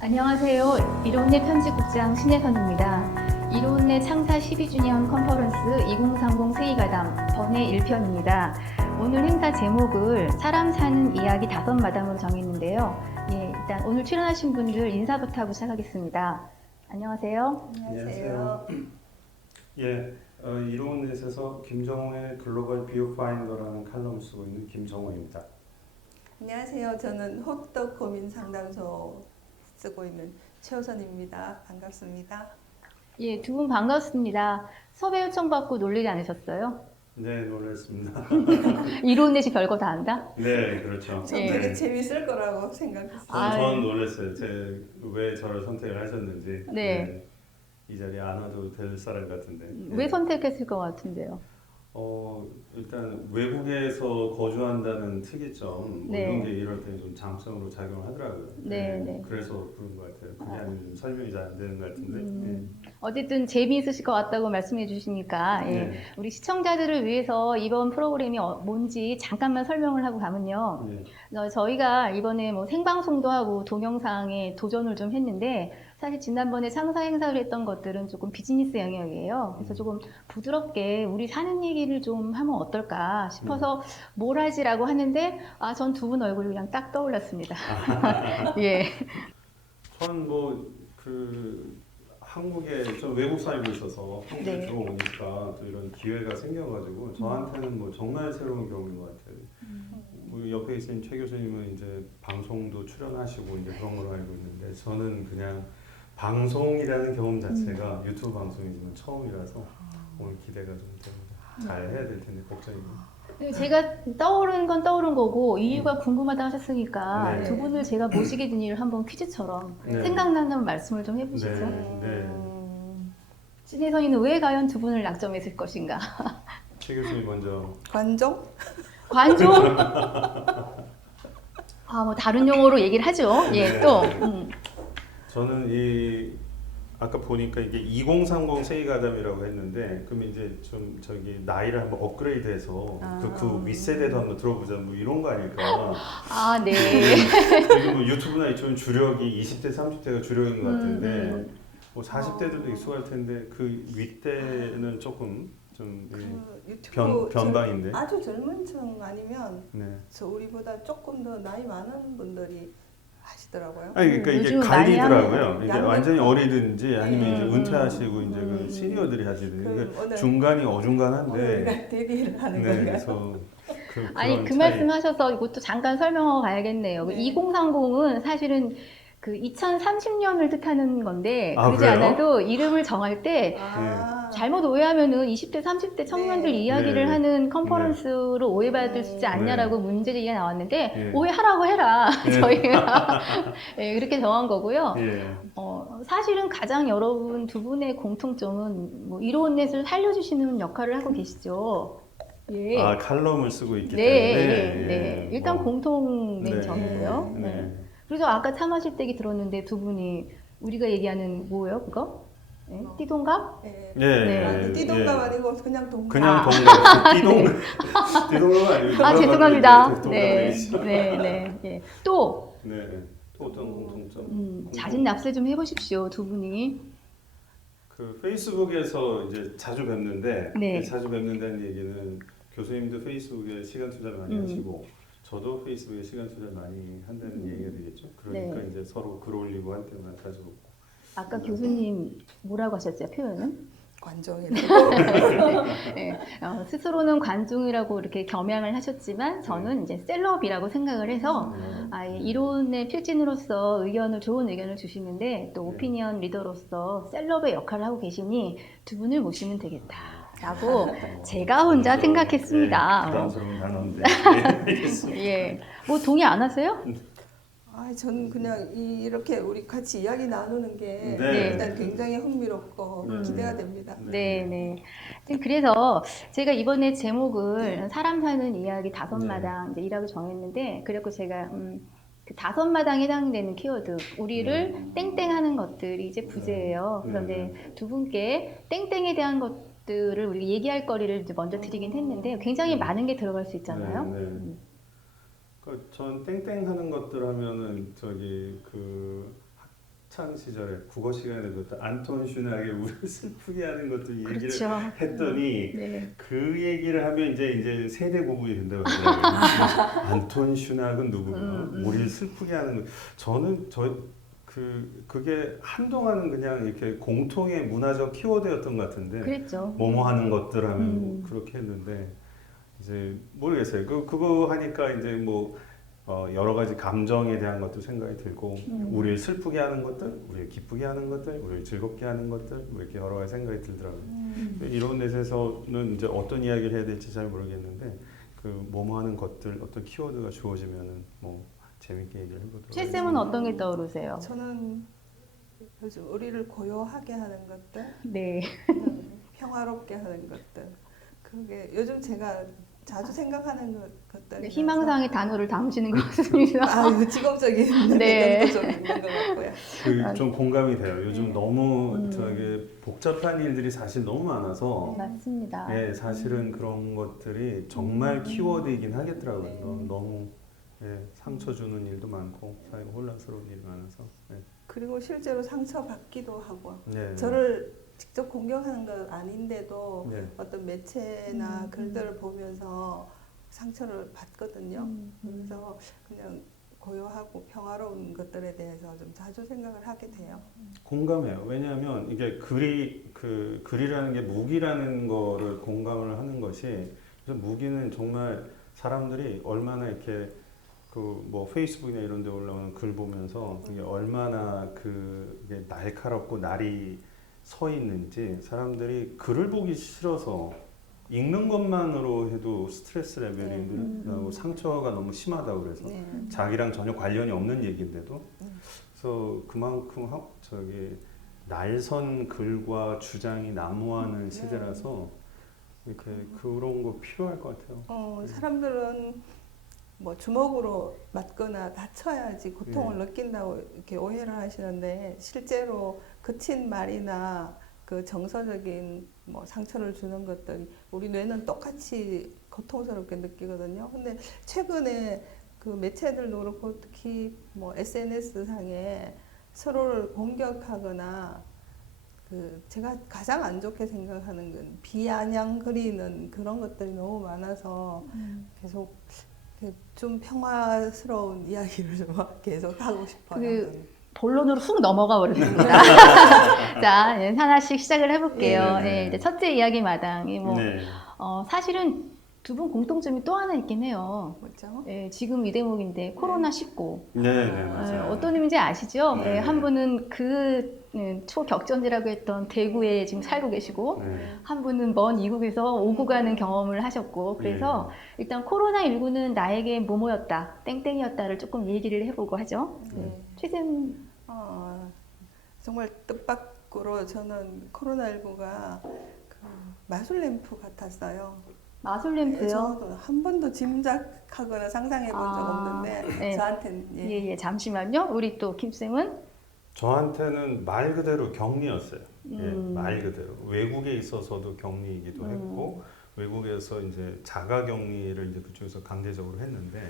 안녕하세요. 이론내 편집국장 신혜선입니다. 이론내 창사 12주년 컨퍼런스 2030 세이가담 번외 1편입니다. 오늘 행사 제목을 사람 사는 이야기 5마당으로 정했는데요. 일단 오늘 출연하신 분들 인사부터 하고 시작하겠습니다. 안녕하세요. 안녕하세요. 이론넷에서 김정호의 글로벌 뷰파인더라는 칼럼을 쓰고 있는 김정호입니다. 안녕하세요. 저는 호떡 고민 상담소 쓰고 있는 최호선입니다. 반갑습니다. 두 분 반갑습니다. 섭외 요청받고 놀리지 않으셨어요? 네, 놀랐습니다. 이론넷이 별거 다 한다? 네, 그렇죠. 전 되게 재밌을 거라고 생각했어요. 저는 놀랐어요. 왜 저를 선택을 하셨는지. 네. 이 자리에 안 와도 될 사람 같은데. 왜 선택했을 것 같은데요? 일단 외국에서 거주한다는 특이점, 네. 이런 게 이럴 때 좀 장점으로 작용을 하더라고요. 네. 그래서 그런 것 같아요. 그게 아니면 좀 설명이 잘 안 되는 것 같은데. 어쨌든 재미있으실 것 같다고 말씀해 주시니까 우리 시청자들을 위해서 이번 프로그램이 뭔지 잠깐만 설명을 하고 가면요. 저희가 이번에 생방송도 하고 동영상에 도전을 좀 했는데 사실 지난번에 창사 행사를 했던 것들은 조금 비즈니스 영역이에요. 그래서 조금 부드럽게 우리 사는 얘기를 좀 하면 어떨까 싶어서 뭘 하지라고 하는데 전 두 분 얼굴이 그냥 딱 떠올랐습니다. 전 한국에 좀 외국 살고 있어서 한국에 들어오니까 또 이런 기회가 생겨가지고 저한테는 정말 새로운 경험인 것 같아요. 옆에 계신 최 교수님은 이제 방송도 출연하시고 이제 그런 걸로 알고 있는데 저는 그냥 방송이라는 경험 자체가 유튜브 방송이지만 처음이라서 오늘 기대가 좀 됩니다. 잘 해야 될 텐데 걱정입니다. 제가 떠오른 건 떠오른 거고 이유가 궁금하다 하셨으니까 두 분을 제가 모시게 된 이유를 한번 퀴즈처럼 생각나는 말씀을 좀 해보시죠. 신혜선이는 왜 과연 두 분을 낙점했을 것인가? 최 교수님 먼저. 관종? 관종? 다른 용어로 얘기를 하죠. 또. 저는 아까 보니까 이게 2030 세이가담이라고 했는데 그러면 이제 좀 나이를 한번 업그레이드해서 그 윗세대도 한번 들어보자 이런 거 아닐까? 네. 지금 유튜브나 이쪽은 주력이 20대, 30대가 주력인 것 같은데 40대들도 익숙할 텐데 그 윗대는 조금 좀 변방인데 아주 젊은 층 아니면 우리보다 조금 더 나이 많은 분들이 하시더라고요. 그러니까 이게 갈리더라고요. 이게 완전히 어리든지 아니면 이제 은퇴하시고 이제 그 시니어들이 하시든지 그러니까 중간이 어중간한데 우리가 데뷔를 하는 건가요? 그래서 그 말씀하셔서 이것도 잠깐 설명하고 가야겠네요. 2030은 사실은 그 2030년을 뜻하는 건데 그러지 않아도 이름을 정할 때 잘못 오해하면은 20대, 30대 청년들 이야기를 하는 컨퍼런스로 오해받을지 않냐라고 문제제기가 나왔는데 오해하라고 해라. 저희가 그렇게 정한 거고요. 사실은 가장 여러분 두 분의 공통점은 이론넷을 살려주시는 역할을 하고 계시죠. 칼럼을 쓰고 있기 때문에 일단 공통된 점이고요. 그래서 아까 차 마실 때 얘기 들었는데 두 분이 우리가 얘기하는 뭐예요 그거? 띠동갑? 띠동갑 아니고 그냥 동갑. 그냥 동갑. 띠동갑 아니고. 죄송합니다. 또 어떤 공통점? 자진 납세 좀 해보십시오 두 분이. 그 페이스북에서 이제 자주 뵙는데 자주 뵙는다는 얘기는 교수님도 페이스북에 시간 투자를 많이 하시고. 저도 페이스북에 시간 투자를 많이 한다는 얘기가 되겠죠. 그러니까 이제 서로 글 올리고 할 때만 자주 보고. 아까 교수님 뭐라고 하셨죠? 표현은? 관종이라고. 스스로는 관종이라고 이렇게 겸양을 하셨지만 저는 이제 셀럽이라고 생각을 해서 이론의 필진으로서 좋은 의견을 주시는데 또 오피니언 리더로서 셀럽의 역할을 하고 계시니 두 분을 모시면 되겠다. 라고 제가 혼자 생각했습니다. 부담스러운 단어인데. 동의 안 하세요? 저는 그냥 이렇게 우리 같이 이야기 나누는 게 일단 굉장히 흥미롭고 기대가 됩니다. 그래서 제가 이번에 제목을 사람 사는 이야기 5마당 이라고 정했는데 그래서 제가 그 5마당에 해당되는 키워드, 우리를 땡땡하는 것들이 이제 부제예요. 그런데 두 분께 땡땡에 대한 것들을 우리가 얘기할 거리를 이제 먼저 드리긴 했는데 굉장히 많은 게 들어갈 수 있잖아요. 전 땡땡하는 것들 하면은 저기 그 학창 시절에 국어 시간에 배웠던 안톤 슈낙의 우리를 슬프게 하는 것들 얘기를 그렇죠. 했더니 네. 그 얘기를 하면 이제 세대 구분이 된다고 하더라고요. 안톤 슈낙은 누구고 우리를 슬프게 하는 거. 저는 그게 한동안은 그냥 이렇게 공통의 문화적 키워드였던 것 같은데. 그랬죠. 뭐뭐 하는 것들 하면 그렇게 했는데 이제 모르겠어요. 그거 하니까 이제 뭐 여러 가지 감정에 대한 것도 생각이 들고 우리를 슬프게 하는 것들, 우리를 기쁘게 하는 것들, 우리를 즐겁게 하는 것들 뭐 이렇게 여러 가지 생각이 들더라고요. 이런 데서는 이제 어떤 이야기를 해야 될지 잘 모르겠는데 그 뭐뭐 하는 것들 어떤 키워드가 주어지면은 뭐 재밌게 얘기를 해보도록. 최 쌤은 어떤 게 떠오르세요? 저는 요즘 우리를 고요하게 하는 것들, 네. 평화롭게 하는 것들, 그게 요즘 제가 자주 생각하는 것들. 희망사항의 단어를 담으시는 것 같습니다. 직업적인 네. 면도 좀 있는 것 같고요. 좀 공감이 돼요. 요즘 너무 저기 복잡한 일들이 사실 너무 많아서. 맞습니다. 네, 사실은 그런 것들이 정말 키워드이긴 하겠더라고요. 너무 상처 주는 일도 많고 사회가 혼란스러운 일이 많아서. 그리고 실제로 상처 받기도 하고. 네. 저를 직접 공격하는 건 아닌데도 네. 어떤 매체나 글들을 보면서 상처를 받거든요. 그래서 그냥 고요하고 평화로운 것들에 대해서 좀 자주 생각을 하게 돼요. 공감해요. 왜냐하면 이게 글이라는 게 무기라는 거를 공감을 하는 것이, 그래서 무기는 정말 사람들이 얼마나 이렇게 그 뭐 페이스북이나 이런 데 올라오는 글 보면서 그게 얼마나 그게 날카롭고 날이 서 있는지, 사람들이 글을 보기 싫어서 읽는 것만으로 해도 스트레스 레벨이 늘고 상처가 너무 심하다고 그래서 자기랑 전혀 관련이 없는 얘기인데도 그래서 그만큼 날선 글과 주장이 난무하는 시대라서 이렇게 그런 거 필요할 것 같아요. 사람들은 뭐 주먹으로 맞거나 다쳐야지 고통을 느낀다고 이렇게 오해를 하시는데, 실제로 거친 말이나 그 정서적인 뭐 상처를 주는 것들이 우리 뇌는 똑같이 고통스럽게 느끼거든요. 근데 최근에 그 매체들도 그렇고 특히 뭐 SNS 상에 서로를 공격하거나 제가 가장 안 좋게 생각하는 건 비아냥 그리는 그런 것들이 너무 많아서 계속 좀 평화스러운 이야기를 좀 계속 하고 싶어요. 본론으로 훅 넘어가 버렸습니다. 자, 하나씩 시작을 해볼게요. 이제 첫째 이야기 마당이 사실은 두 분 공통점이 또 하나 있긴 해요. 뭐죠? 지금 이 대목인데 코로나19. 맞아요. 어떤 의미인지 아시죠? 한 분은 초격전지라고 했던 대구에 지금 살고 계시고, 한 분은 먼 이국에서 오고 가는 경험을 하셨고, 그래서 일단 코로나19는 나에게 뭐뭐였다, 땡땡이었다를 조금 얘기를 해보고 하죠. 최근 정말 뜻밖으로 저는 코로나19가 마술 램프 같았어요. 마술 램프요? 저도 한 번도 짐작하거나 상상해 본 적 없는데 저한테는 잠시만요. 우리 또 김쌤은? 저한테는 말 그대로 격리였어요. 말 그대로 외국에 있어서도 격리이기도 했고, 외국에서 이제 자가 격리를 이제 그쪽에서 강제적으로 했는데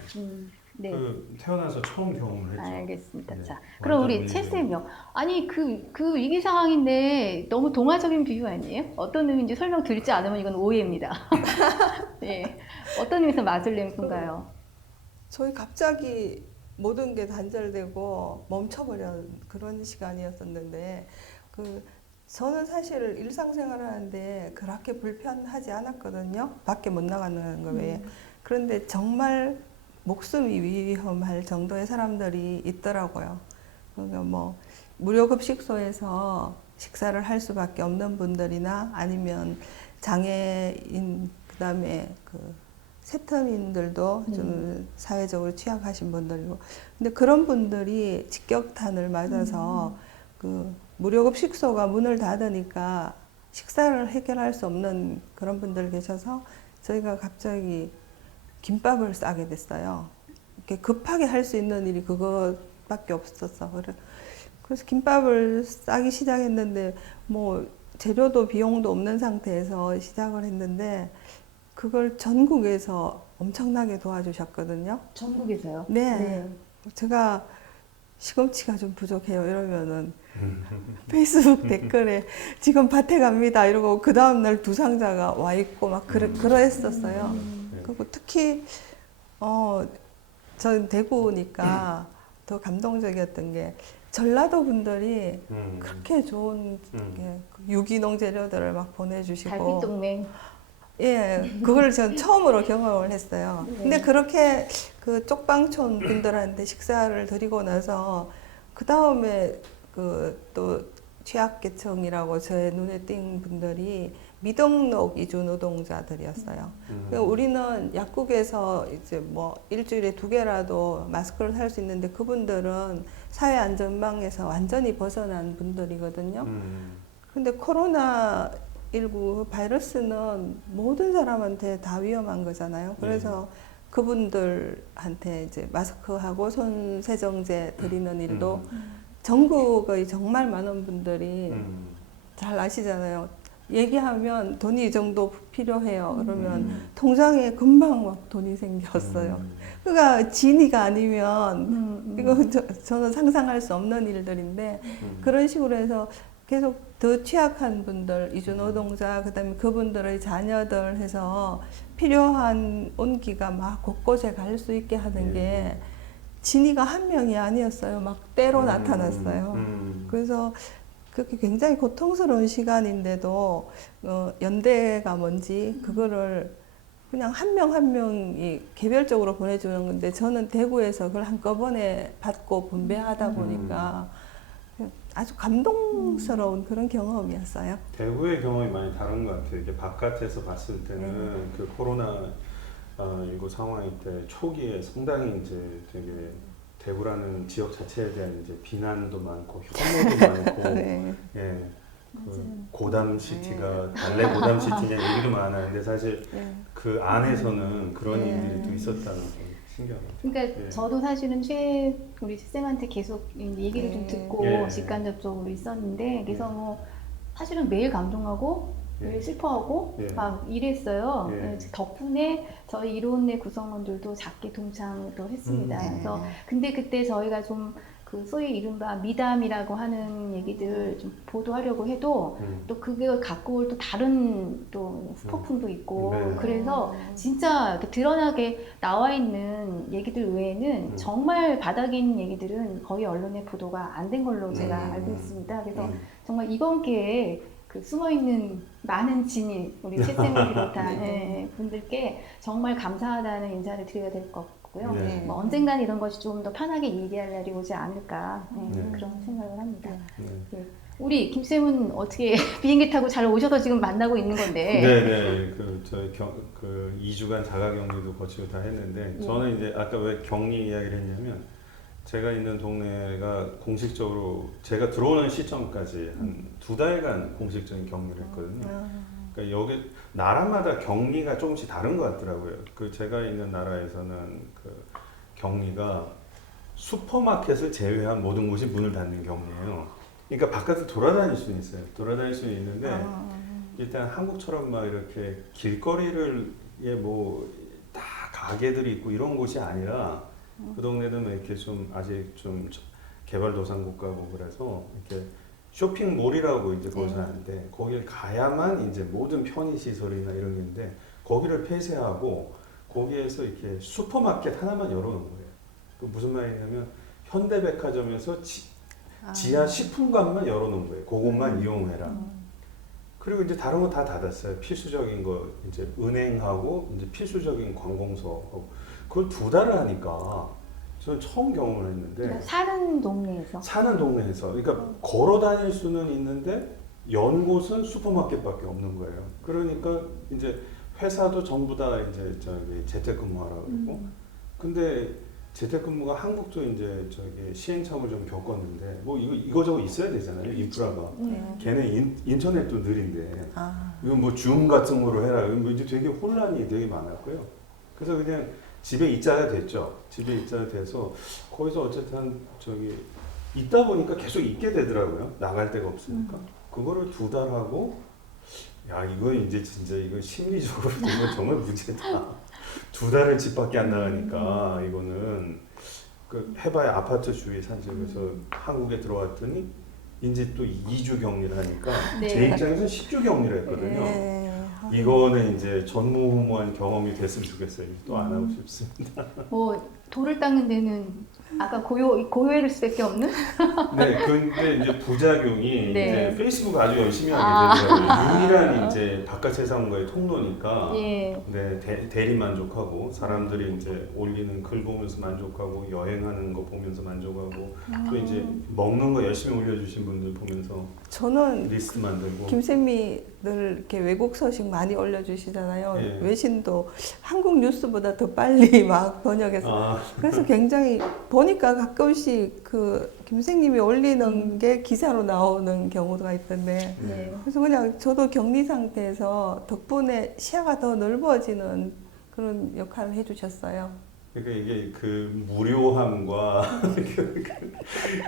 태어나서 처음 경험을 했죠. 알겠습니다. 자, 그럼 우리 최 쌤이요. 아니 그 위기 상황인데 너무 동화적인 비유 아니에요? 어떤 의미인지 설명드리지 않으면 이건 오해입니다. 어떤 의미에서 마술 램프인가요? 저희 갑자기 모든 게 단절되고 멈춰버린 그런 시간이었었는데, 저는 사실 일상생활을 하는데 그렇게 불편하지 않았거든요. 밖에 못 나가는 거 외에. 그런데 정말 목숨이 위험할 정도의 사람들이 있더라고요. 그러니까 뭐 무료 급식소에서 식사를 할 수밖에 없는 분들이나 아니면 장애인, 그다음에 세터민들도 좀 사회적으로 취약하신 분들이고, 근데 그런 분들이 직격탄을 맞아서 무료 급식소가 문을 닫으니까 식사를 해결할 수 없는 그런 분들 계셔서 저희가 갑자기 김밥을 싸게 됐어요. 이렇게 급하게 할 수 있는 일이 그것밖에 없었어. 그래서 김밥을 싸기 시작했는데 뭐 재료도 비용도 없는 상태에서 시작을 했는데 그걸 전국에서 엄청나게 도와주셨거든요. 전국에서요? 네. 제가 시금치가 좀 부족해요 이러면은 페이스북 댓글에 지금 밭에 갑니다 이러고 그 다음날 두 상자가 와 있고 막 그랬었어요. 그리고 특히 저는 대구니까 더 감동적이었던 게 전라도 분들이 그렇게 좋은 유기농 재료들을 막 보내주시고 달빛동맹. 예, 그걸 전 처음으로 경험을 했어요. 근데 그렇게 그 쪽방촌 분들한테 식사를 드리고 나서 그 다음에 그 또 취약계층이라고 제 눈에 띈 분들이 미등록 이주 노동자들이었어요. 그러니까 우리는 약국에서 이제 뭐 일주일에 2개라도 마스크를 살 수 있는데 그분들은 사회안전망에서 완전히 벗어난 분들이거든요. 근데 코로나19 바이러스는 모든 사람한테 다 위험한 거잖아요. 그래서 그분들한테 이제 마스크하고 손 세정제 드리는 일도 전국의 정말 많은 분들이 잘 아시잖아요. 얘기하면 돈이 이 정도 필요해요. 그러면 통장에 금방 막 돈이 생겼어요. 그러니까 진의가 아니면 이거 저는 상상할 수 없는 일들인데 그런 식으로 해서 계속 더 취약한 분들, 이주노동자, 그다음에 그분들의 자녀들 해서 필요한 온기가 막 곳곳에 갈 수 있게 하는 게 진이가 한 명이 아니었어요. 막 때로 나타났어요. 그래서 그렇게 굉장히 고통스러운 시간인데도 연대가 뭔지 그거를 그냥 한 명 한 명이 개별적으로 보내주는 건데 저는 대구에서 그걸 한꺼번에 받고 분배하다 보니까 아주 감동스러운 그런 경험이었어요. 대구의 경험이 많이 다른 것 같아요. 이게 바깥에서 봤을 때는 그 코로나19 상황일 때 초기에 상당히 이제 되게 대구라는 지역 자체에 대한 이제 비난도 많고 혐오도 많고 네. 예, 그 고담 시티가 달래 고담 시티냐 얘기도 많아요. 근데 사실 그 안에서는 그런 일들이 또 있었다는 게 신기하네요. 그러니까 저도 사실은 우리 쌤한테 계속 얘기를 좀 듣고 직간접적으로 있었는데 그래서 뭐 사실은 매일 감동하고 매일 슬퍼하고 막 이랬어요. 덕분에 저희 이론내 구성원들도 작게 동참을 또 했습니다. 그래서 근데 그때 저희가 좀 그 소위 이른바 미담이라고 하는 얘기들 좀 보도하려고 해도 또 그걸 갖고 올 또 다른 또 후폭풍도 있고 그래서 진짜 이렇게 드러나게 나와 있는 얘기들 외에는 정말 바닥에 있는 얘기들은 거의 언론에 보도가 안 된 걸로 제가 알고 있습니다. 그래서 정말 이번 기회에 그 숨어있는 많은 진이 우리 최쌤을 비롯한 분들께 정말 감사하다는 인사를 드려야 될 것 같고요. 뭐 언젠간 이런 것이 좀 더 편하게 얘기할 날이 오지 않을까 그런 생각을 합니다. 우리 김쌤은 어떻게 비행기 타고 잘 오셔서 지금 만나고 있는 건데? 네네. 저희 그 2주간 자가격리도 거치고 다 했는데 저는 이제 아까 왜 격리 이야기를 했냐면 제가 있는 동네가 공식적으로 제가 들어오는 시점까지 한 2달간 공식적인 격리를 했거든요. 그러니까 여기 나라마다 격리가 조금씩 다른 것 같더라고요. 그 제가 있는 나라에서는 그 격리가 슈퍼마켓을 제외한 모든 곳이 문을 닫는 격리예요. 그러니까 바깥에 돌아다닐 수는 있어요. 돌아다닐 수는 있는데 일단 한국처럼 막 이렇게 길거리를 뭐 다 가게들이 있고 이런 곳이 아니라 그 동네는 이렇게 좀 아직 좀 개발도상국가고 그래서 이렇게 쇼핑몰이라고 이제 거기서 하는데 거길 가야만 이제 모든 편의시설이나 이런 게 있는데 거기를 폐쇄하고 거기에서 이렇게 슈퍼마켓 하나만 열어놓은 거예요. 그 무슨 말이냐면 현대백화점에서 지하 식품관만 열어놓은 거예요. 그것만 이용해라. 그리고 이제 다른 거 다 닫았어요. 필수적인 거 이제 은행하고 이제 필수적인 관공서 그걸 2달을 하니까 저는 처음 경험을 했는데 사는 동네에서 그러니까 걸어 다닐 수는 있는데 연 곳은 슈퍼마켓밖에 없는 거예요. 그러니까 이제 회사도 전부 다 이제 저기 재택근무하라고 그러고 근데 재택근무가 한국도 이제 저기 시행착오를 좀 겪었는데 뭐 이거저거 있어야 되잖아요. 인프라가. 걔네 인터넷도 느린데 이거 뭐 줌 같은 거로 해라. 뭐 이제 되게 혼란이 되게 많았고요. 그래서 그냥 집에 입자가 됐죠. 집에 입자가 돼서 거기서 어쨌든 저기 있다 보니까 계속 있게 되더라고요. 나갈 데가 없으니까. 그거를 2달 하고 야 이거 이제 진짜 이거 심리적으로 보면 정말 문제다. 2달을 집 밖에 안 나가니까 이거는 그 해봐야 아파트 주위 산지 그래서 한국에 들어왔더니 이제 또 2주 격리를 하니까 네. 제 입장에서는 10주 격리를 했거든요. 네. 이거는 이제 전무후무한 경험이 됐으면 좋겠어요. 또 안 하고 싶습니다. 뭐 돌을 닦는 데는 아까 고요해질 수밖에 없는? 네, 근데 이제 부작용이 네. 이제 페이스북 아주 열심히 하게 되더라고요. 유일한 이제 바깥 세상과의 통로니까 예. 네, 대리 만족하고 사람들이 이제 올리는 글 보면서 만족하고 여행하는 거 보면서 만족하고 또 이제 먹는 거 열심히 올려주신 분들 보면서 저는 리스트 만들고 김쌤이 늘 이렇게 외국 소식 많이 올려주시잖아요. 예. 외신도 한국 뉴스보다 더 빨리 막 번역해서. 그래서 굉장히 보니까 가끔씩 그 김쌤님이 올리는 게 기사로 나오는 경우가 있던데. 네. 그래서 그냥 저도 격리 상태에서 덕분에 시야가 더 넓어지는 그런 역할을 해주셨어요. 그러니까 이게 그 무료함과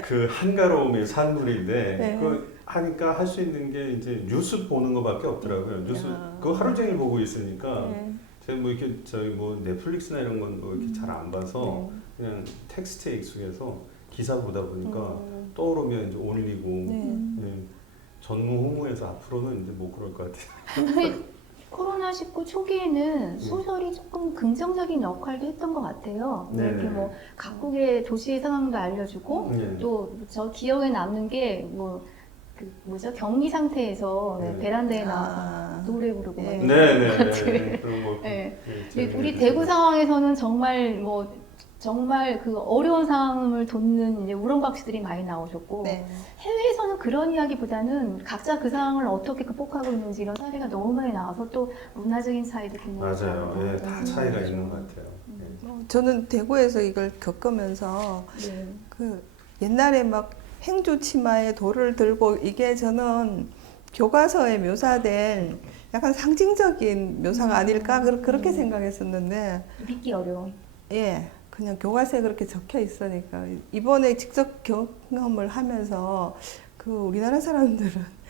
그 한가로움의 산물인데 네. 그 하니까 할 수 있는 게 이제 뉴스 보는 거밖에 없더라고요. 뉴스 그거 하루 종일 보고 있으니까 네. 제가 뭐 이렇게 저희 뭐 넷플릭스나 이런 건 뭐 이렇게 잘 안 봐서 네. 그냥 텍스트에 익숙해서 기사 보다 보니까 떠오르면 이제 올리고 네. 네. 전무후무해서 앞으로는 이제 못 그럴 것 같아요. 근데 코로나19 초기에는 소설이 조금 긍정적인 역할도 했던 것 같아요. 네. 이렇게 뭐 각국의 도시의 상황도 알려주고 네. 또 저 기억에 남는 게 뭐 그 뭐죠 격리 상태에서 네. 베란다에 나와서 노래 부르고 막 이런 네네네 그런 거. 네. 네. 우리 대구 상황에서는 정말 그 어려운 상황을 돕는 이제 우렁각시들이 많이 나오셨고 네. 해외에서는 그런 이야기보다는 각자 그 상황을 어떻게 극복하고 있는지 이런 사례가 너무 많이 나와서 또 문화적인 차이도 굉장히 맞아요. 나고. 예, 다 차이가 있는 것 같아요. 저는 대구에서 이걸 겪으면서 네. 그 옛날에 막 행주 치마에 돌을 들고 이게 저는 교과서에 묘사된 약간 상징적인 묘사가 아닐까 그렇게 생각했었는데 믿기 어려운. 예 그냥 교과서에 그렇게 적혀 있으니까 이번에 직접 경험을 하면서 그 우리나라 사람들은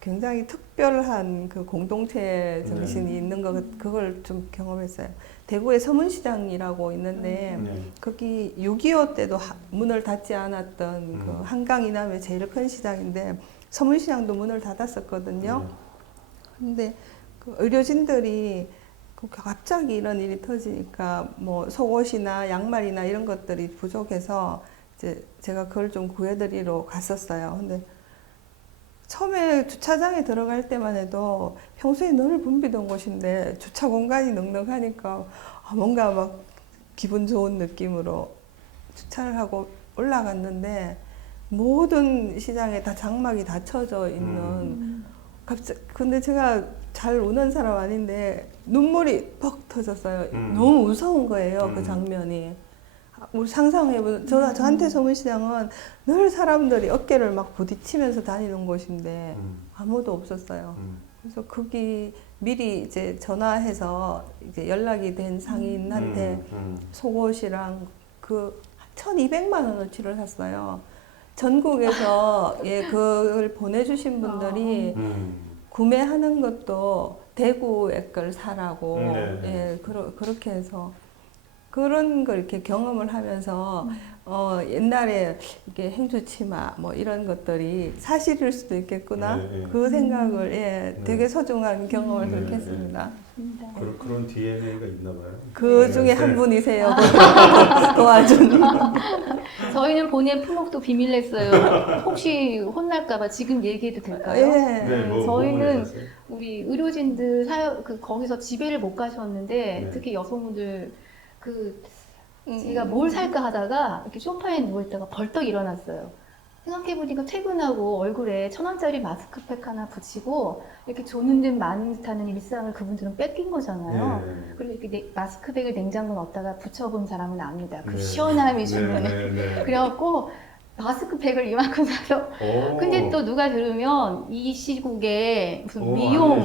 굉장히 특별한 그 공동체 정신이 있는 거 그걸 좀 경험했어요. 대구에 서문시장이라고 있는데 네. 거기 6.25 때도 문을 닫지 않았던 그 한강 이남의 제일 큰 시장인데 서문시장도 문을 닫았었거든요. 근데 그 의료진들이 그 갑자기 이런 일이 터지니까 뭐 속옷이나 양말이나 이런 것들이 부족해서 이제 제가 그걸 좀 구해드리러 갔었어요. 근데 처음에 주차장에 들어갈 때만 해도 평소에 늘 붐비던 곳인데 주차 공간이 넉넉하니까 뭔가 막 기분 좋은 느낌으로 주차를 하고 올라갔는데 모든 시장에 다 장막이 닫혀져 있는 갑자기 근데 제가 잘 우는 사람 아닌데 눈물이 퍽 터졌어요. 너무 무서운 거예요. 그 장면이. 우리 상상해보면 저한테 서문시장은 늘 사람들이 어깨를 막 부딪히면서 다니는 곳인데 아무도 없었어요. 그래서 거기 미리 이제 전화해서 이제 연락이 된 상인한테 속옷이랑 그 1,200만 원어치를 샀어요. 전국에서 예 그걸 보내주신 분들이 구매하는 것도 대구에 걸 사라고 예 그렇게 해서. 그런 걸 이렇게 경험을 하면서 옛날에 이렇게 행주치마 뭐 이런 것들이 사실일 수도 있겠구나 그 생각을 되게 소중한 경험을 그렇게 했습니다. 그런 DNA가 있나 봐요. 그 중에 한 분이세요. 도와준. 저희는 본의 품목도 비밀냈어요. 혹시 혼날까봐 지금 얘기해도 될까요? 네, 저희는 우리 의료진들 거기서 집에를 못 가셨는데 특히 여성분들 제가 뭘 살까 하다가 이렇게 소파에 누워있다가 벌떡 일어났어요. 생각해보니까 퇴근하고 얼굴에 1,000원짜리 마스크팩 하나 붙이고 이렇게 조는 듯 마는 듯 하는 일상을 그분들은 뺏긴 거잖아요. 그리고 이렇게 마스크팩을 냉장고에 넣었다가 붙여본 사람은 압니다. 그 시원함이 주면은. 그래갖고 마스크팩을 이만큼 사서 근데 또 누가 들으면 이 시국에 무슨 미용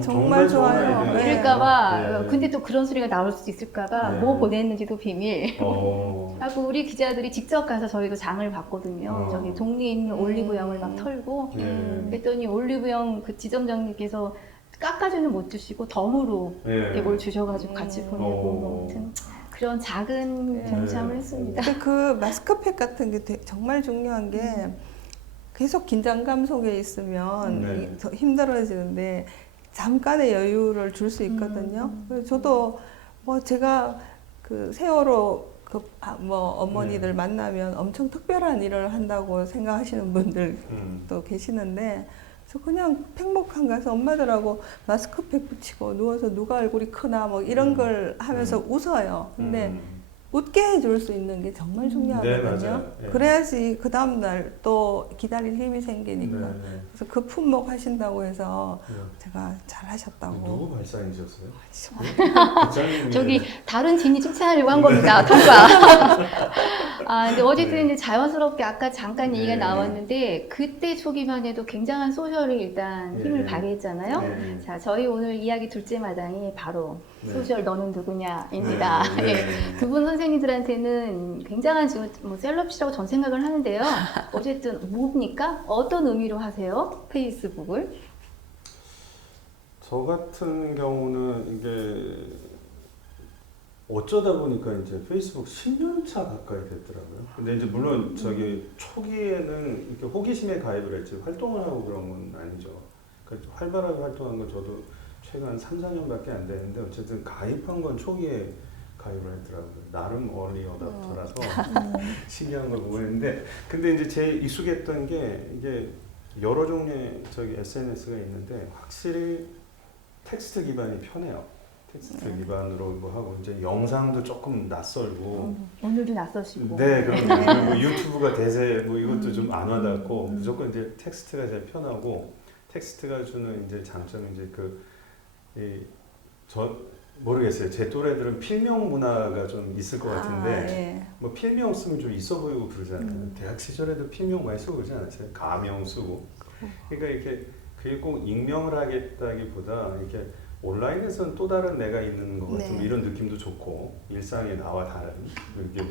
정말 좋아요. 네. 이럴까봐 네. 근데 또 그런 소리가 나올 수 있을까봐 네. 뭐 보냈는지도 비밀 어. 하고 우리 기자들이 직접 가서 저희도 장을 봤거든요. 저기 동네에 있는 올리브영을 막 털고 그랬더니 올리브영 그 지점장님께서 깎아주는 못 주시고 덤으로 이렇게 뭘 주셔가지고 같이 보내고 아무튼 그런 작은 동참을 했습니다. 근데 그 마스크팩 같은 게 정말 중요한 게 계속 긴장감 속에 있으면 더 힘들어지는데 잠깐의 여유를 줄 수 있거든요. 그래서 저도 뭐 제가 그 세월호 뭐 어머니들 만나면 엄청 특별한 일을 한다고 생각하시는 분들도 계시는데 그래서 그냥 팽목항 가서 엄마들하고 마스크팩 붙이고 누워서 누가 얼굴이 크나 뭐 이런 걸 하면서 웃어요. 근데 웃게 해줄 수 있는 게 정말 중요하거든요. 네, 맞아요. 네. 그래야지 그 다음날 또 기다릴 힘이 생기니까. 네. 그래서 그 품목 하신다고 해서 제가 잘 하셨다고. 누구 발상이셨어요? 저기 다른 진이 칭찬하려고 한 겁니다. 통과. 근데 어쨌든 이제 자연스럽게 아까 잠깐 얘기가 나왔는데 그때 초기만 해도 굉장한 소셜이 일단 힘을 발휘했잖아요. 자, 저희 오늘 이야기 둘째 마당이 바로 소셜 너는 누구냐입니다. 두 분 선생님들한테는 굉장한 지금 뭐 셀럽시라고 전 생각을 하는데요. 어쨌든 뭡니까? 어떤 의미로 하세요? 페이스북을? 저 같은 경우는 이게 어쩌다 보니까 이제 페이스북 10년 차 가까이 됐더라고요. 근데 이제 물론 저기 초기에는 이렇게 호기심에 가입을 했지 활동을 하고 그런 건 아니죠. 그러니까 활발하게 활동한 건 저도 최근 한 3, 4년밖에 안 되는데 어쨌든 가입한 건 초기에 가입을 했더라고요. 나름 어리 어답터라서 신기한 걸 보냈는데 근데 이제 제일 익숙했던 게 이게 여러 종류의 저기 SNS가 있는데 확실히 텍스트 기반이 편해요. 텍스트 기반으로 뭐 하고 이제 영상도 조금 낯설고 오늘도 낯서시고 네 그럼요. 그리고 유튜브가 대세 뭐 이것도 좀 안 와닿고 무조건 이제 텍스트가 제일 편하고 텍스트가 주는 이제 장점이 이제 저 모르겠어요. 제 또래들은 필명 문화가 좀 있을 것 같은데 뭐 필명 쓰면 좀 있어 보이고 그러잖아요. 대학 시절에도 필명 많이 쓰고 그러지 않았어요? 가명 쓰고. 그러니까 이렇게 그게 꼭 익명을 하겠다기보다 이렇게 온라인에서는 또 다른 내가 있는 것 같은 뭐 이런 느낌도 좋고 일상에 나와 다른 이렇게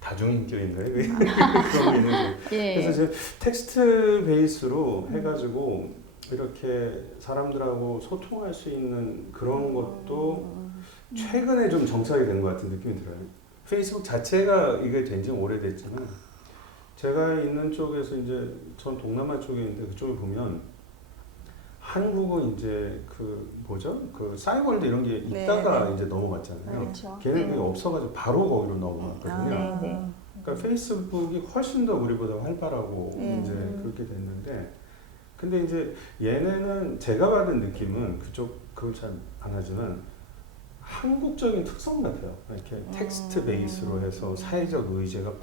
다중인격인가요? 그런 거 있는 거. 그래서 이제 텍스트 베이스로 해가지고 이렇게 사람들하고 소통할 수 있는 그런 것도 최근에 좀 정착이 된 것 같은 느낌이 들어요. 페이스북 자체가 이게 된 지 오래됐지만 제가 있는 쪽에서 이제 전 동남아 쪽에 있는데 그쪽을 보면 한국은 이제 그 뭐죠? 그 싸이월드 이런 게 있다가 이제 넘어갔잖아요. 그렇죠. 걔는 그게 없어가지고 바로 거기로 넘어갔거든요. 그러니까 페이스북이 훨씬 더 우리보다 활발하고 이제 그렇게 됐는데 근데 이제 얘네는 제가 받은 느낌은 그건 잘 안 하지만 한국적인 특성 같아요. 이렇게 텍스트 베이스로 해서 사회적 의제가 팍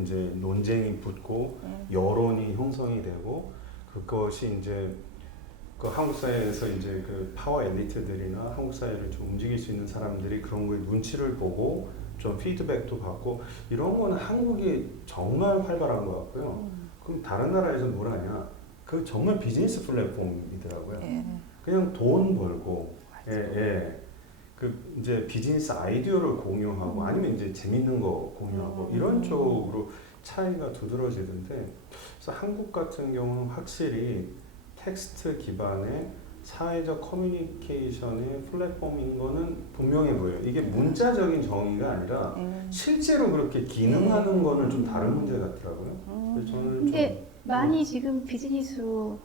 이제 논쟁이 붙고 여론이 형성이 되고 그것이 이제 그 한국 사회에서 이제 그 파워 엘리트들이나 한국 사회를 좀 움직일 수 있는 사람들이 그런 거에 눈치를 보고 좀 피드백도 받고 이런 거는 한국이 정말 활발한 것 같고요. 그럼 다른 나라에서는 뭘 하냐? 그 정말 비즈니스 플랫폼이더라고요. 그냥 돈 벌고, 그 이제 비즈니스 아이디어를 공유하고 아니면 이제 재밌는 거 공유하고 이런 쪽으로 차이가 두드러지던데, 그래서 한국 같은 경우는 확실히 텍스트 기반의 사회적 커뮤니케이션의 플랫폼인 거는 분명해 보여요. 이게 문자적인 정의가 아니라 실제로 그렇게 기능하는 거는 좀 다른 문제 같더라고요. 그래서 저는 근데 많이 지금 비즈니스로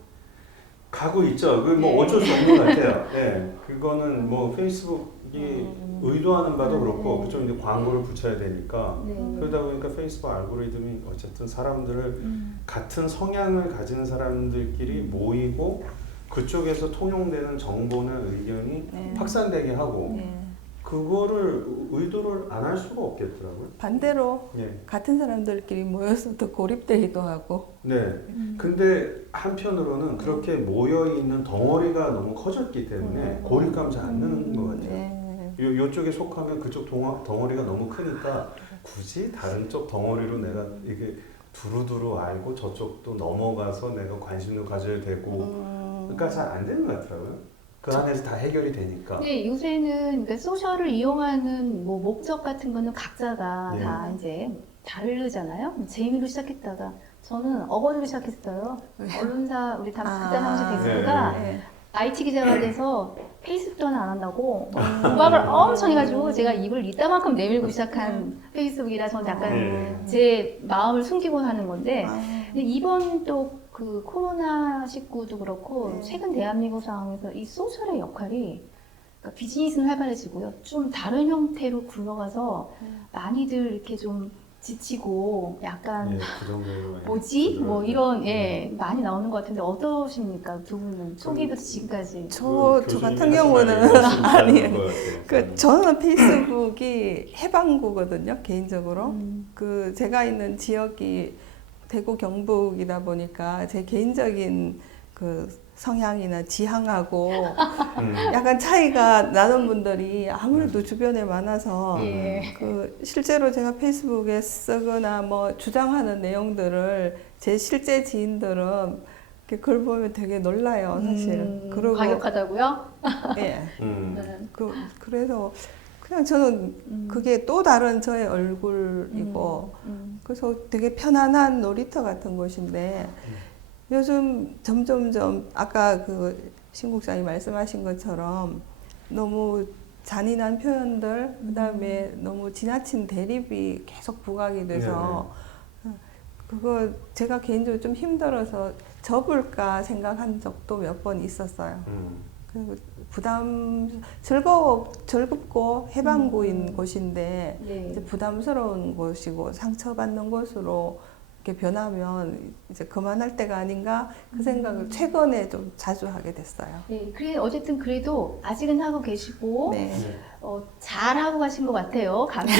가고 있죠. 그 뭐 어쩔 수 없는 것 같아요. 그거는 뭐 페이스북이 의도하는 바도 그렇고 그쪽 이제 광고를 붙여야 되니까 그러다 보니까 페이스북 알고리즘이 어쨌든 사람들을 같은 성향을 가진 사람들끼리 모이고 그쪽에서 통용되는 정보나 의견이 확산되게 하고 그거를 의도를 안 할 수가 없겠더라고요. 반대로 같은 사람들끼리 모여서 더 고립되기도 하고. 근데 한편으로는 그렇게 모여 있는 덩어리가 너무 커졌기 때문에 고립감 잘 안 느는 것 같아요. 요쪽에 속하면 그쪽 덩어리가 너무 크니까 굳이 다른 쪽 덩어리로 내가 이게 두루두루 알고 저쪽도 넘어가서 내가 관심도 가져야 되고 그러니까 잘 안 되는 것 같더라고요. 그 안에서 다 해결이 되니까. 네, 요새는 그러니까 소셜을 이용하는 뭐 목적 같은 거는 각자가 네. 다 이제 다르잖아요. 재미로 시작했다가 저는 어거지로 시작했어요. 언론사 우리 그때 당시 데스크가 네. IT 기자가 돼서 페이스북 전화 안 한다고 도박을 엄청 해가지고 제가 입을 이따만큼 내밀고 시작한 페이스북이라 저는 약간 네. 제 마음을 숨기고 하는 건데 아, 근데 이번 또 그 코로나19도 그렇고 네. 최근 대한민국 상황에서 이 소셜의 역할이 그러니까 비즈니스는 활발해지고요. 좀 다른 형태로 굴러가서 많이들 이렇게 좀 지치고 약간 예, 그 정도로 뭐지? 뭐 이런 많이 나오는 것 같은데 어떠십니까? 두 분은 초기부터 지금까지. 저 같은 경우는 아니에요. 저는 페이스북이 해방구거든요, 개인적으로. 그 제가 있는 지역이 대구 경북이다 보니까 제 개인적인 그 성향이나 지향하고 약간 차이가 나는 분들이 아무래도 주변에 많아서 그 실제로 제가 페이스북에 쓰거나 뭐 주장하는 내용들을 제 실제 지인들은 그걸 보면 되게 놀라요, 사실. 그리고 과격하다고요? 예. 네. 그래서 그냥 저는 그게 또 다른 저의 얼굴이고 그래서 되게 편안한 놀이터 같은 곳인데 요즘 점점점 아까 그 신국장이 말씀하신 것처럼 너무 잔인한 표현들 그다음에 너무 지나친 대립이 계속 부각이 돼서 그거 제가 개인적으로 좀 힘들어서 접을까 생각한 적도 몇 번 있었어요. 그리고 즐겁고 해방구인 곳인데 이제 부담스러운 곳이고 상처받는 곳으로 이렇게 변하면 이제 그만할 때가 아닌가 그 생각을 최근에 좀 자주 하게 됐어요. 네, 어쨌든 그래도 아직은 하고 계시고 네. 잘 하고 가신 것 같아요. 감히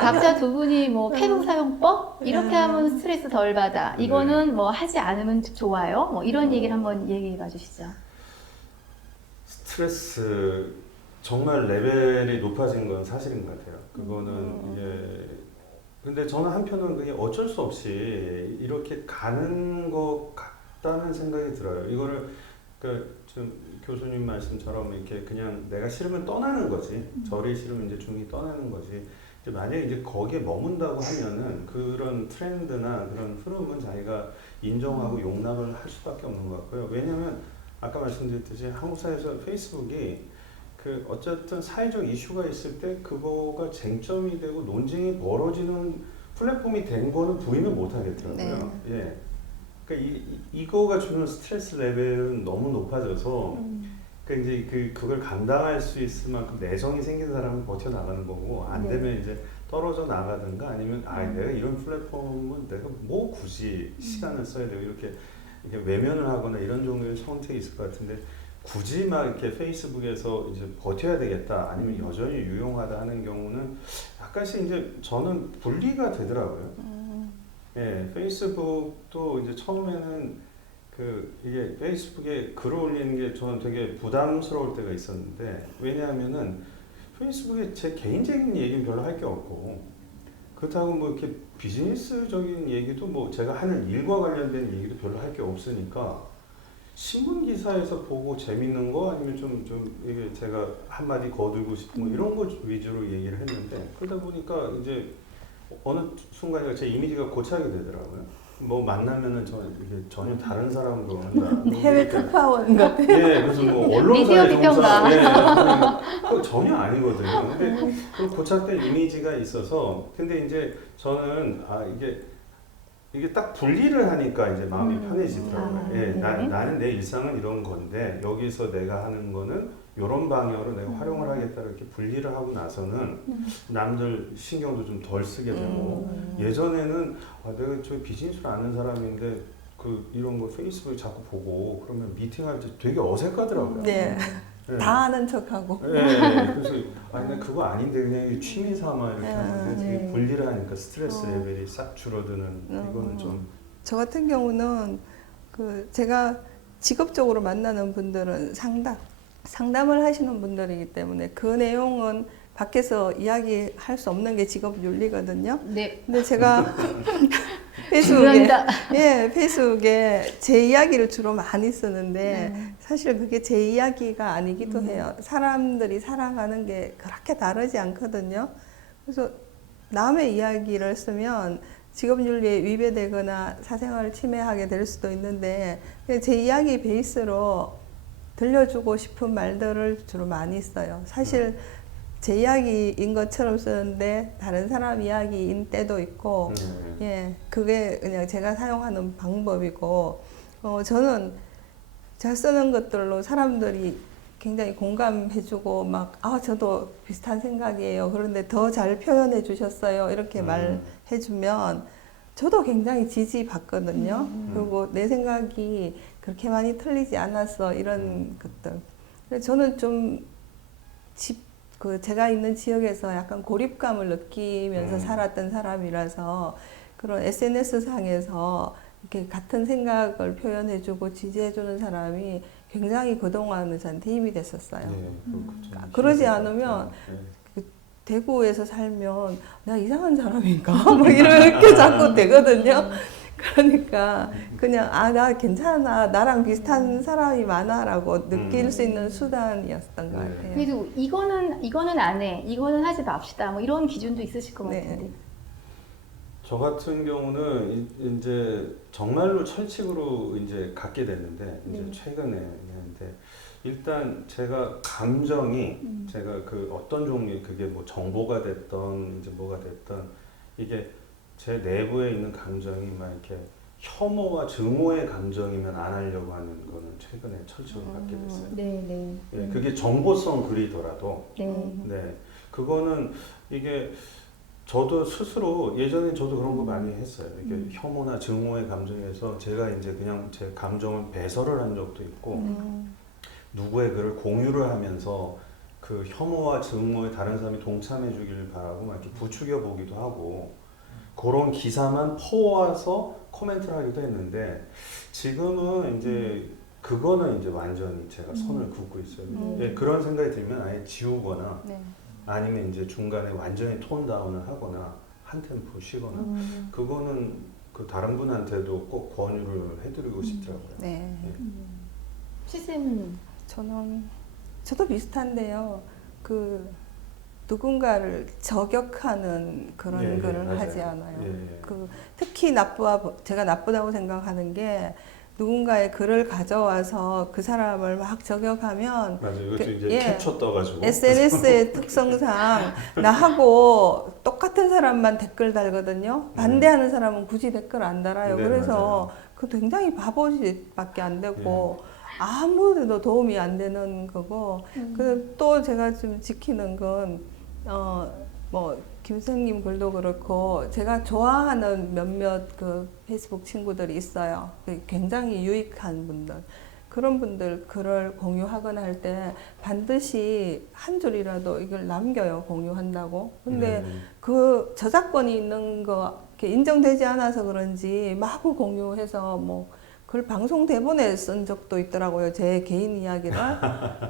각자 두 분이 뭐 페북 사용법 이렇게 하면 스트레스 덜 받아. 이거는 뭐 하지 않으면 좋아요. 뭐 이런 얘기를 한번 얘기해 봐 주시죠. 스트레스 정말 레벨이 높아진 건 사실인 것 같아요. 그거는 이게 근데 저는 한편으로는 그게 어쩔 수 없이 이렇게 가는 것 같다는 생각이 들어요. 이거를 좀 교수님 말씀처럼 이렇게 그냥 내가 싫으면 떠나는 거지. 절이 싫으면 이제 중이 떠나는 거지. 이제 만약에 이제 거기에 머문다고 하면은 그런 트렌드나 그런 흐름은 자기가 인정하고 용납을 할 수밖에 없는 것 같고요. 왜냐면 아까 말씀드렸듯이 한국 사회에서 페이스북이 어쨌든 사회적 이슈가 있을 때 그거가 쟁점이 되고 논쟁이 벌어지는 플랫폼이 된 거는 부인을 못 하겠더라고요. 네. 예. 그러니까 이거가 주는 스트레스 레벨은 너무 높아져서 그러니까 이제 그걸 감당할 수 있을 만큼 내성이 생긴 사람은 버텨나가는 거고 안 되면 이제 떨어져 나가든가 아니면 내가 이런 플랫폼은 내가 뭐 굳이 시간을 써야 되고 이렇게 외면을 하거나 이런 종류의 선택이 있을 것 같은데 굳이 막 이렇게 페이스북에서 이제 버텨야 되겠다 아니면 여전히 유용하다 하는 경우는 약간씩 이제 저는 분리가 되더라고요. 예, 페이스북도 이제 처음에는 이게 페이스북에 글을 올리는 게 저는 되게 부담스러울 때가 있었는데 왜냐하면은 페이스북에 제 개인적인 얘기는 별로 할 게 없고 그렇다고 뭐 이렇게 비즈니스적인 얘기도 뭐 제가 하는 일과 관련된 얘기도 별로 할 게 없으니까 신문 기사에서 보고 재밌는 거 아니면 좀 이게 제가 한마디 거두고 싶은 거 이런 거 위주로 얘기를 했는데 그러다 보니까 이제 어느 순간에 제 이미지가 고착이 되더라고요. 뭐 만나면은 이게 전혀 다른 사람으로 온다. 해외 특파원 같은. 네, 그래서 뭐 언론사의 정사, 그거 전혀 아니거든요. 근데 그 고착된 이미지가 있어서, 근데 이제 저는 이게 딱 분리를 하니까 이제 마음이 편해지더라고요. 예, 나는 내 일상은 이런 건데 여기서 내가 하는 거는 이런 방향으로 내가 활용을 하겠다 이렇게 분리를 하고 나서는 남들 신경도 좀 덜 쓰게 되고 예전에는 내가 저 비즈니스를 아는 사람인데 이런 거 페이스북에 자꾸 보고 그러면 미팅할 때 되게 어색하더라고요. 네. 네. 다 아는 척하고. 네. 그래서 나 그거 아닌데 그냥 취미 삼아 이렇게 하는데 분리를 하니까 스트레스 레벨이 싹 줄어드는 이거는 좀. 저 같은 경우는 제가 직업적으로 만나는 분들은 상담을 하시는 분들이기 때문에 그 내용은 밖에서 이야기할 수 없는 게 직업 윤리거든요. 네. 근데 제가 페이스북에 예, 페이스북에 제 이야기를 주로 많이 쓰는데 사실 그게 제 이야기가 아니기도 해요. 사람들이 살아가는 게 그렇게 다르지 않거든요. 그래서 남의 이야기를 쓰면 직업윤리에 위배되거나 사생활을 침해하게 될 수도 있는데 제 이야기 베이스로 들려주고 싶은 말들을 주로 많이 써요. 사실 제 이야기인 것처럼 쓰는데 다른 사람 이야기인 때도 있고 예, 그게 그냥 제가 사용하는 방법이고 저는 제가 쓰는 것들로 사람들이 굉장히 공감해주고 막 저도 비슷한 생각이에요. 그런데 더 잘 표현해 주셨어요. 이렇게 말해주면 저도 굉장히 지지받거든요. 그리고 내 생각이 그렇게 많이 틀리지 않았어 이런 것들. 그래서 저는 좀 제가 있는 지역에서 약간 고립감을 느끼면서 살았던 사람이라서 그런 SNS 상에서 이렇게 같은 생각을 표현해주고 지지해주는 사람이 굉장히 그동안은 저한테 힘이 됐었어요. 그러지 않으면 대구에서 살면 내가 이상한 사람인가? 뭐 이렇게 자꾸 되거든요. 그러니까 그냥 나 괜찮아, 나랑 비슷한 사람이 많아라고 느낄 수 있는 수단이었던 것 같아요. 그래서 이거는 안 해, 이거는 하지 맙시다. 뭐 이런 기준도 있으실 것 같은데. 저 같은 경우는 이제 정말로 철칙으로 이제 갖게 됐는데 이제 최근에 했는데 일단 제가 감정이 제가 그 어떤 종류 그게 뭐 정보가 됐던 이제 뭐가 됐던 이게 제 내부에 있는 감정이 막 이렇게 혐오와 증오의 감정이면 안 하려고 하는 거는 최근에 철칙을 갖게 됐어요. 네. 예, 그게 정보성 글이더라도 네, 그거는 이게 저도 스스로 예전에 저도 그런 거 많이 했어요. 이게 혐오나 증오의 감정에서 제가 이제 그냥 제 감정을 배설을 한 적도 있고 누구의 글을 공유를 하면서 그 혐오와 증오에 다른 사람이 동참해 주기를 바라고 막 이렇게 부추겨 보기도 하고 그런 기사만 퍼와서 코멘트를 하기도 했는데 지금은 이제 그거는 이제 완전히 제가 선을 긋고 있어요. 예, 그런 생각이 들면 아예 지우거나 아니면 이제 중간에 완전히 톤 다운을 하거나 한 템포 쉬거나 그거는 그 다른 분한테도 꼭 권유를 해드리고 싶더라고요. 네. 시쌤은 저도 비슷한데요. 그 누군가를 저격하는 그런 거를 맞아요. 하지 않아요. 예. 특히 제가 나쁘다고 생각하는 게 누군가의 글을 가져와서 그 사람을 막 저격하면 맞아요. 이것도 이제 캡처 떠가지고 SNS의 특성상 나하고 똑같은 사람만 댓글 달거든요. 반대하는 사람은 굳이 댓글 안 달아요. 네, 그래서 맞아요. 그 굉장히 바보짓밖에 안 되고 아무데도 도움이 안 되는 거고 또 제가 좀 지키는 건 뭐 김선님 글도 그렇고 제가 좋아하는 몇몇 그 페이스북 친구들이 있어요. 굉장히 유익한 분들. 그런 분들 글을 공유하거나 할 때 반드시 한 줄이라도 이걸 남겨요. 공유한다고. 근데 그 저작권이 있는 거 이렇게 인정되지 않아서 그런지 마구 공유해서 뭐 그걸 방송 대본에 쓴 적도 있더라고요. 제 개인 이야기를.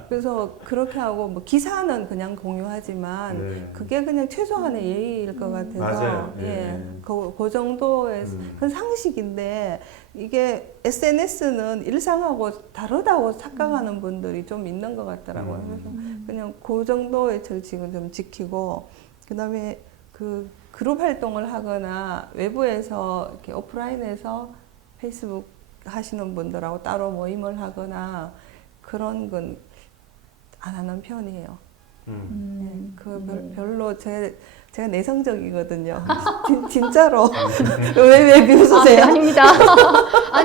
그래서 그렇게 하고 뭐 기사는 그냥 공유하지만 그게 그냥 최소한의 예의일 것 같아서 맞아요. 그 정도의 그건 상식인데 이게 SNS는 일상하고 다르다고 착각하는 분들이 좀 있는 것 같더라고요. 그래서 그냥 그 정도의 철칙은 좀 지키고 그다음에 그 그룹 활동을 하거나 외부에서 이렇게 오프라인에서 페이스북 하시는 분들하고 따로 모임을 하거나 그런 건 안 하는 편이에요. 별로 제가 내성적이거든요. 진짜로. 왜 비웃으세요? 아닙니다.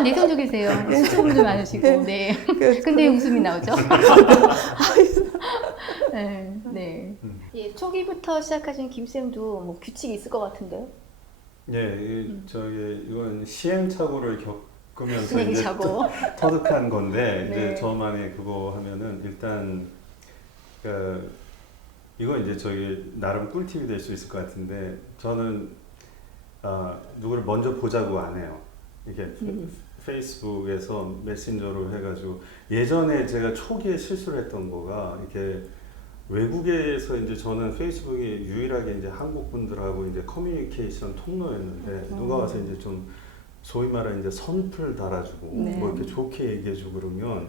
내성적이세요. 수줍음도 많으시고. 네. 근데 웃음이 나오죠. 네. 예, 초기부터 시작하신 김쌤도 뭐 규칙이 있을 것 같은데요? 예, 이건 시행착오를 겪으면서 이제 시행착오. 터득한 건데 네. 이제 저만의 그거 하면은 일단 이건 이제 나름 꿀팁이 될 수 있을 것 같은데 저는 누구를 먼저 보자고 안 해요. 이게 페이스북에서 메신저로 해가지고 예전에 제가 초기에 실수를 했던 거가 이렇게 외국에서 이제 저는 페이스북이 유일하게 이제 한국 분들하고 이제 커뮤니케이션 통로였는데 누가 와서 이제 좀 소위 말하는 이제 선풀 달아주고 네. 뭐 이렇게 좋게 얘기해주고 그러면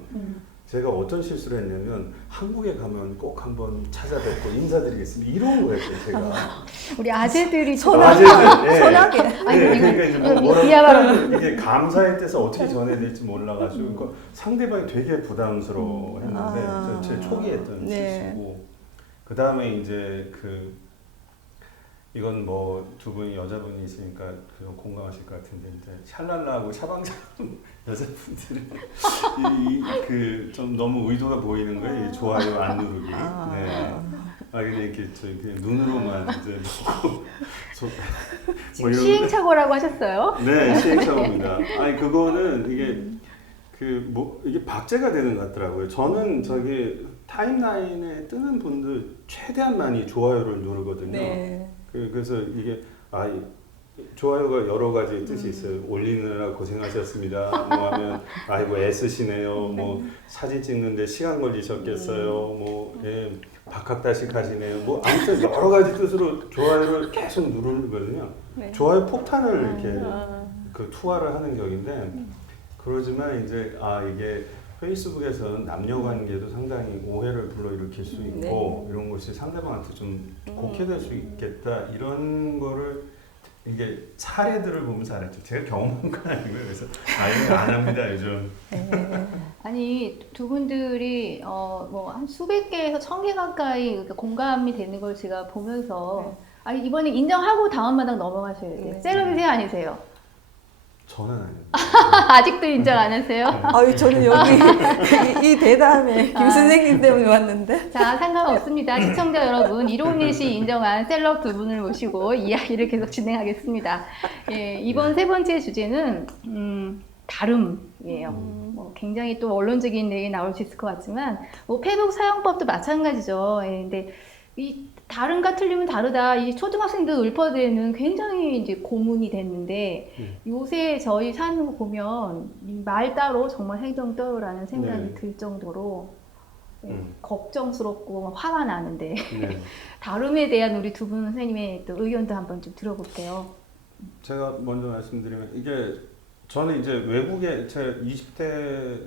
제가 어떤 실수를 했냐면 한국에 가면 꼭 한번 찾아뵙고 인사드리겠습니다 이런 거였어요 제가. 우리 아재들이 아재들, 예. 소나게. 네, 그러니까 이제 뭐 뭐라고 이하바로 이게 감사의 뜻을 어떻게 전해야 될지 몰라가지고 그러니까 상대방이 되게 부담스러워했는데 제 초기에 했던 네. 실수고 그 다음에 이제 이건 뭐 두 분이 여자분이 있으니까 좀 공감하실 것 같은데 이제 샬랄라하고 샤방샤 여자분들은 좀 너무 의도가 보이는 거예요. 이 좋아요 안 누르기. 네. 그냥 이렇게 그냥 눈으로만 이제 뭐 시행착오라고 하셨어요? 네, 시행착오입니다. 아니 그거는 이게 이게 박제가 되는 것 같더라고요. 저는 저기 타임라인에 뜨는 분들 최대한 많이 좋아요를 누르거든요. 네. 그래서 이게 좋아요가 여러 가지 뜻이 있어요. 올리느라 고생하셨습니다. 뭐 하면 아이고 애쓰시네요. 뭐 사진 찍는데 시간 걸리셨겠어요. 뭐 예, 박학다식 하시네요. 뭐 아무튼 여러 가지 뜻으로 좋아요를 계속 누르거든요. 네. 좋아요 폭탄을 이렇게 투하를 하는 격인데 그러지만 이제 이게 페이스북에서는 남녀 관계도 상당히 오해를 불러일으킬 수 있고 이런 것이 상대방한테 좀 곡해될 수 있겠다 이런 거를 이게 사례들을 보면서 알았죠. 제가 경험한 건 아니고요. 그래서 안 합니다 요즘. 아니 두 분들이 뭐 한 수백 개에서 1000개 가까이 공감이 되는 걸 제가 보면서 아니 이번에 인정하고 다음 마당 넘어가셔야 돼요. 네. 셀럽이세요 아니세요? 저는 아닙니다. 아직도 인정 안 하세요? 저는 여기 이 대담에 김 선생님 때문에 왔는데. 자, 상관없습니다. 시청자 여러분, 이로운 씨 인정한 셀럽 두 분을 모시고 이야기를 계속 진행하겠습니다. 예, 이번 세 번째 주제는 다름이에요. 뭐 굉장히 또 원론적인 얘기 나올 수 있을 것 같지만 뭐 페북 사용법도 마찬가지죠. 예, 근데 이 다른가 틀리면 다르다. 이 초등학생들 읊어대는 굉장히 이제 고문이 됐는데 요새 저희 사는 거 보면 말 따로 정말 행동 따로라는 생각이 들 정도로 걱정스럽고 화가 나는데 다름에 대한 우리 두 분 선생님의 또 의견도 한번 좀 들어볼게요. 제가 먼저 말씀드리면 이게 저는 이제 외국에 제 20대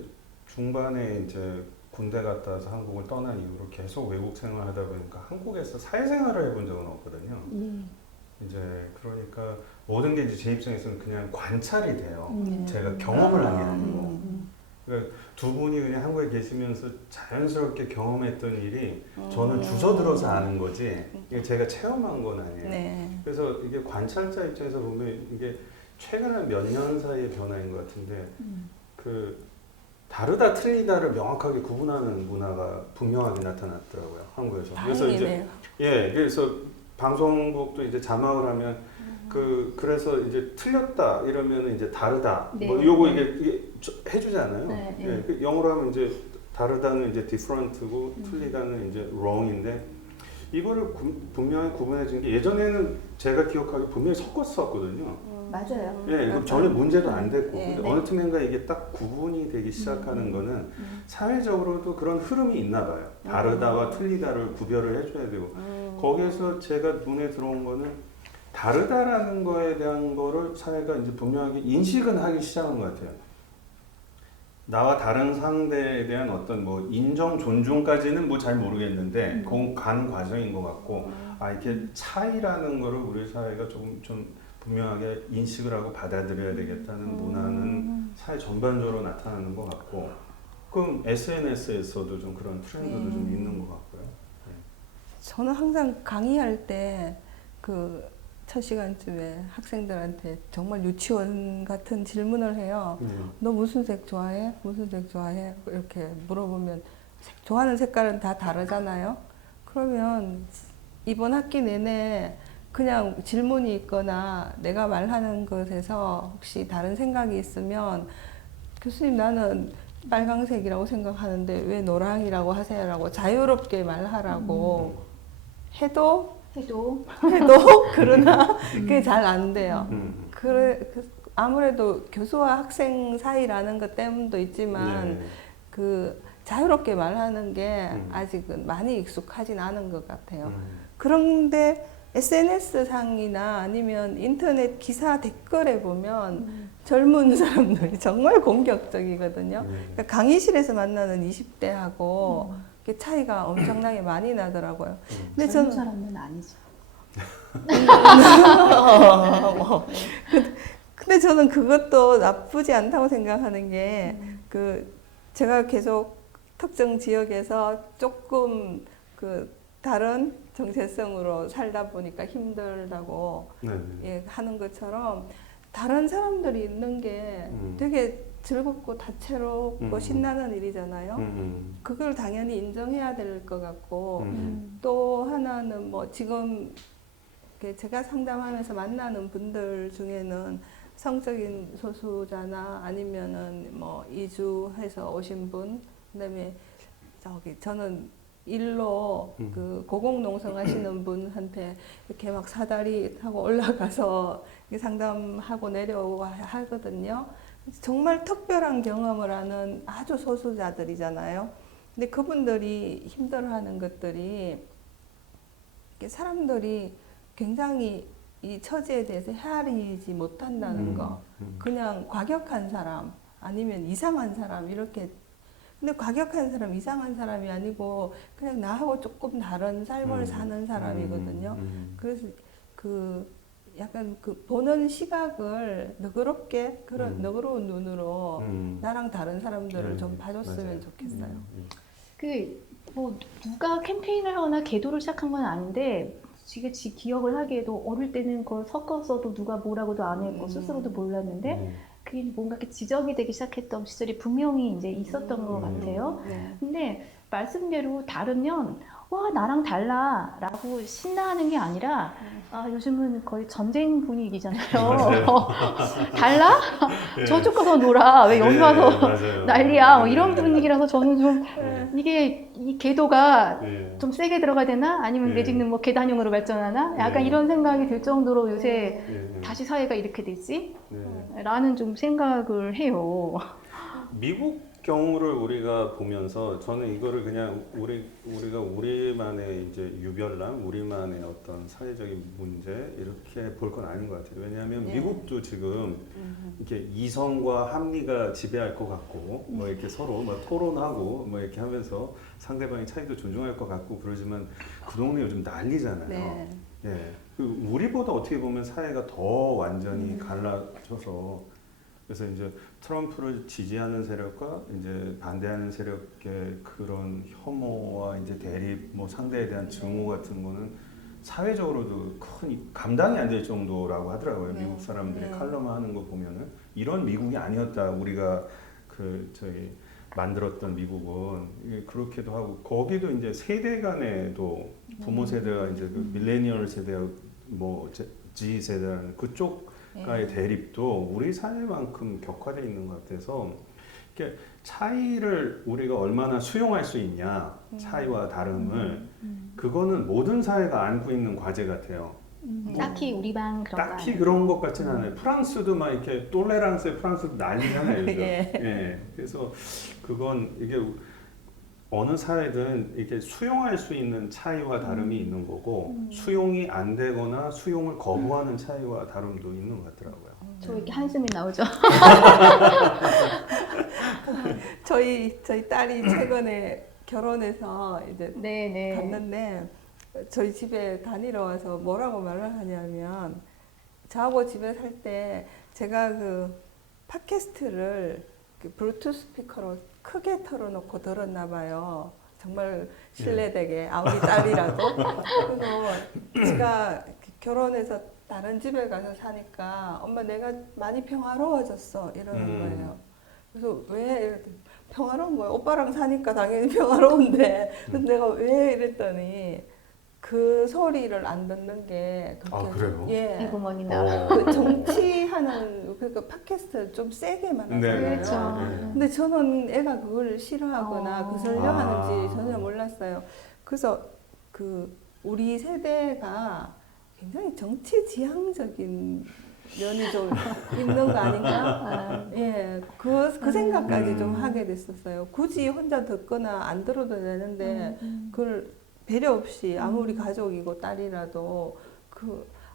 중반에 이제 군대 갔다 와서 한국을 떠난 이후로 계속 외국 생활하다 보니까 한국에서 사회생활을 해본 적은 없거든요. 이제 그러니까 모든 게 이제 제 입장에서는 그냥 관찰이 돼요. 제가 경험을 한 게 아니고. 그러니까 두 분이 그냥 한국에 계시면서 자연스럽게 경험했던 일이 저는 주워들어서 아는 거지 이게 제가 체험한 건 아니에요. 네. 그래서 이게 관찰자 입장에서 보면 이게 최근 몇 년 사이의 변화인 것 같은데 다르다 틀리다를 명확하게 구분하는 문화가 분명하게 나타났더라고요 한국에서. 그래서 이제 그래서 방송국도 이제 자막을 하면 그래서 이제 틀렸다 이러면 이제 다르다 뭐 요거 이게 해주잖아요. 영어로 하면 이제 다르다는 이제 different고 틀리다는 이제 wrong인데 이거를 분명히 구분해 준 게 예전에는 제가 기억하기에 분명히 섞었었거든요. 맞아요. 그럼 전혀 문제도 안 됐고 근데 어느 틈엔가 이게 딱 구분이 되기 시작하는 거는 사회적으로도 그런 흐름이 있나 봐요. 다르다와 틀리다를 구별을 해줘야 되고 거기에서 제가 눈에 들어온 거는 다르다라는 거에 대한 거를 사회가 이제 분명하게 인식은 하기 시작한 것 같아요. 나와 다른 상대에 대한 어떤 뭐 인정, 존중까지는 뭐 잘 모르겠는데 그건 가는 과정인 것 같고 이렇게 차이라는 거를 우리 사회가 조금 좀 분명하게 인식을 하고 받아들여야 되겠다는 문화는 사회 전반적으로 나타나는 것 같고 그럼 SNS에서도 좀 그런 트렌드도 좀 있는 것 같고요. 저는 항상 강의할 때 첫 시간쯤에 학생들한테 정말 유치원 같은 질문을 해요. 너 무슨 색 좋아해? 무슨 색 좋아해? 이렇게 물어보면 좋아하는 색깔은 다 다르잖아요. 그러면 이번 학기 내내 그냥 질문이 있거나 내가 말하는 것에서 혹시 다른 생각이 있으면 교수님 나는 빨강색이라고 생각하는데 왜 노랑이라고 하세요라고 자유롭게 말하라고 해도 그러나 그게 잘 안 돼요. 아무래도 교수와 학생 사이라는 것 때문도 있지만 자유롭게 말하는 게 아직은 많이 익숙하진 않은 것 같아요. 그런데 SNS 상이나 아니면 인터넷 기사 댓글에 보면 젊은 사람들이 정말 공격적이거든요. 그러니까 강의실에서 만나는 20대하고 차이가 엄청나게 많이 나더라고요. 근데 젊은 저는 사람은 아니죠. 근데 저는 그것도 나쁘지 않다고 생각하는 게 제가 계속 특정 지역에서 조금 다른 정체성으로 살다 보니까 힘들다고 예, 하는 것처럼 다른 사람들이 있는 게 되게 즐겁고 다채롭고 신나는 일이잖아요. 그걸 당연히 인정해야 될 것 같고 또 하나는 뭐 지금 제가 상담하면서 만나는 분들 중에는 성적인 소수자나 아니면은 뭐 이주해서 오신 분, 그다음에 저는 일로 고공농성 하시는 분한테 이렇게 막 사다리 타고 올라가서 상담하고 내려오고 하거든요. 정말 특별한 경험을 하는 아주 소수자들이잖아요. 근데 그분들이 힘들어하는 것들이 사람들이 굉장히 이 처지에 대해서 헤아리지 못한다는 거, 그냥 과격한 사람 아니면 이상한 사람 이렇게. 근데 과격한 사람, 이상한 사람이 아니고 그냥 나하고 조금 다른 삶을 사는 사람이거든요. 그래서 약간 보는 시각을 너그럽게 그런 너그러운 눈으로 나랑 다른 사람들을 좀 봐줬으면 맞아요. 좋겠어요. 뭐 누가 캠페인을 하거나 계도를 시작한 건 아닌데 지금 기억을 하기에도 어릴 때는 그걸 섞었어도 누가 뭐라고도 안 했고 스스로도 몰랐는데 그게 뭔가 이렇게 지적이 되기 시작했던 시절이 분명히 이제 있었던 것 같아요. 근데 말씀대로 다르면 와 나랑 달라 라고 신나하는 게 아니라 요즘은 거의 전쟁 분위기잖아요. 달라? 네. 저쪽 가서 놀아. 왜 여기 와서 맞아요. 난리야. 뭐 이런 분위기라서 저는 좀 이게 이 궤도가 좀 세게 들어가야 되나? 아니면 내지는 뭐 계단형으로 발전하나? 약간 이런 생각이 들 정도로 요새 다시 사회가 이렇게 됐지? 라는 좀 생각을 해요. 미국 경우를 우리가 보면서 저는 이거를 그냥 우리가 우리만의 이제 유별남, 우리만의 어떤 사회적인 문제 이렇게 볼 건 아닌 것 같아요. 왜냐하면 미국도 지금 이렇게 이성과 합리가 지배할 것 같고 뭐 이렇게 서로 뭐 토론하고 뭐 이렇게 하면서 상대방의 차이도 존중할 것 같고 그러지만 그 동네 요즘 난리잖아요. 예, 우리보다 어떻게 보면 사회가 더 완전히 갈라져서. 그래서 이제 트럼프를 지지하는 세력과 이제 반대하는 세력의 그런 혐오와 이제 대립, 뭐 상대에 대한 증오 같은 거는 사회적으로도 큰 감당이 안 될 정도라고 하더라고요. 미국 사람들이 칼럼하는 거 보면은 이런 미국이 아니었다. 우리가 만들었던 미국은 그렇기도 하고 거기도 이제 세대 간에도 부모 세대가 이제 밀레니얼 세대, 뭐 Z 세대라는 그쪽 가의 대립도 우리 사회만큼 격화되어 있는 것 같아서 이렇게 차이를 우리가 얼마나 수용할 수 있냐, 차이와 다름을 그거는 모든 사회가 안고 있는 과제 같아요. 딱히 우리 반 그런 딱히 그런 것 같지는 않아요. 프랑스도 막 이렇게 똘레랑스의 프랑스도 난리잖아요. 요즘. 그래서 그건 이게 어느 사회든 이렇게 수용할 수 있는 차이와 다름이 있는 거고 수용이 안 되거나 수용을 거부하는 차이와 다름도 있는 것 같더라고요. 저 이렇게 한숨이 나오죠. 저희 딸이 최근에 결혼해서 이제 갔는데 저희 집에 다니러 와서 뭐라고 말을 하냐면 저하고 집에 살 때 제가 팟캐스트를 블루투스 스피커로 크게 틀어놓고 들었나 봐요. 정말 신뢰되게 아무리 딸이라도. 그래서 제가 결혼해서 다른 집에 가서 사니까 엄마 내가 많이 평화로워졌어 이러는 거예요. 그래서 왜 이랬더니 평화로운 거예요. 오빠랑 사니까 당연히 평화로운데 내가 왜 이랬더니 그 소리를 안 듣는 게 그렇게 그래요? 애구머니나 그 정치하는 그러니까 팟캐스트 좀 세게만 하잖아요. 그렇죠. 근데 저는 애가 그걸 싫어하거나 거슬려 하는지 전혀 몰랐어요. 그래서 우리 세대가 굉장히 정치 지향적인 면이 좀 있는 거 아닌가? 그 생각까지 좀 하게 됐었어요. 굳이 혼자 듣거나 안 들어도 되는데 그걸 배려 없이 아무리 가족이고 딸이라도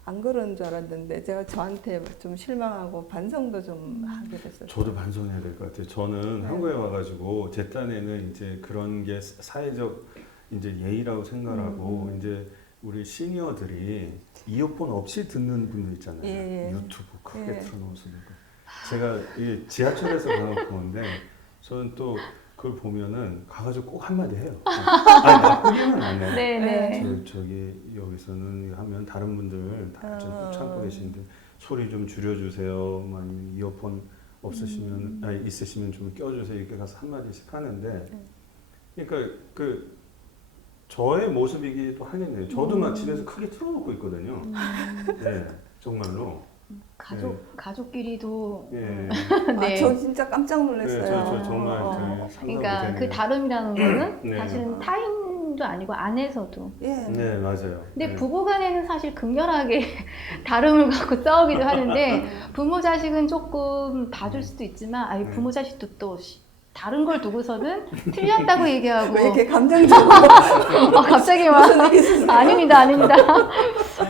안 그런 줄 알았는데 제가 저한테 좀 실망하고 반성도 좀 하게 됐어요. 저도 반성해야 될 것 같아요. 저는 네. 한국에 와가지고 제 딴에는 이제 그런 게 사회적 이제 예의라고 생각하고 이제 우리 시니어들이 이어폰 없이 듣는 분들 있잖아요. 예. 유튜브 크게 예. 틀어놓으서 듣고. 제가 이 지하철에서 가서 보는데 저는 또 그걸 보면은 가가지고 꼭 한마디 해요. 아니 나쁘기는 안 해요. 네네. 저기 여기서는 하면 다른 분들 다 좀 꼭 참고 계신데 소리 좀 줄여주세요. 뭐 아니면 이어폰 없으시면 아니 있으시면 좀 껴주세요. 이렇게 가서 한 마디씩 하는데, 그러니까 그 저의 모습이기도 하겠네요. 저도 막 집에서 크게 틀어놓고 있거든요. 네, 정말로. 가족끼리도 예. 네. 저 진짜 깜짝 놀랐어요. 네, 저 정말 그러니까 그 다름이라는 거는 네. 사실은 타인도 아니고 안에서도. 예. 네, 맞아요. 근데 네. 부부간에는 사실 극렬하게 다름을 갖고 싸우기도 하는데 부모 자식은 조금 봐줄 수도 있지만 아니 부모 자식도 또 다른 걸 두고서는 틀렸다고 얘기하고 왜 이렇게 감정적으로 갑자기 막 무슨 일이 있으세요? 아닙니다.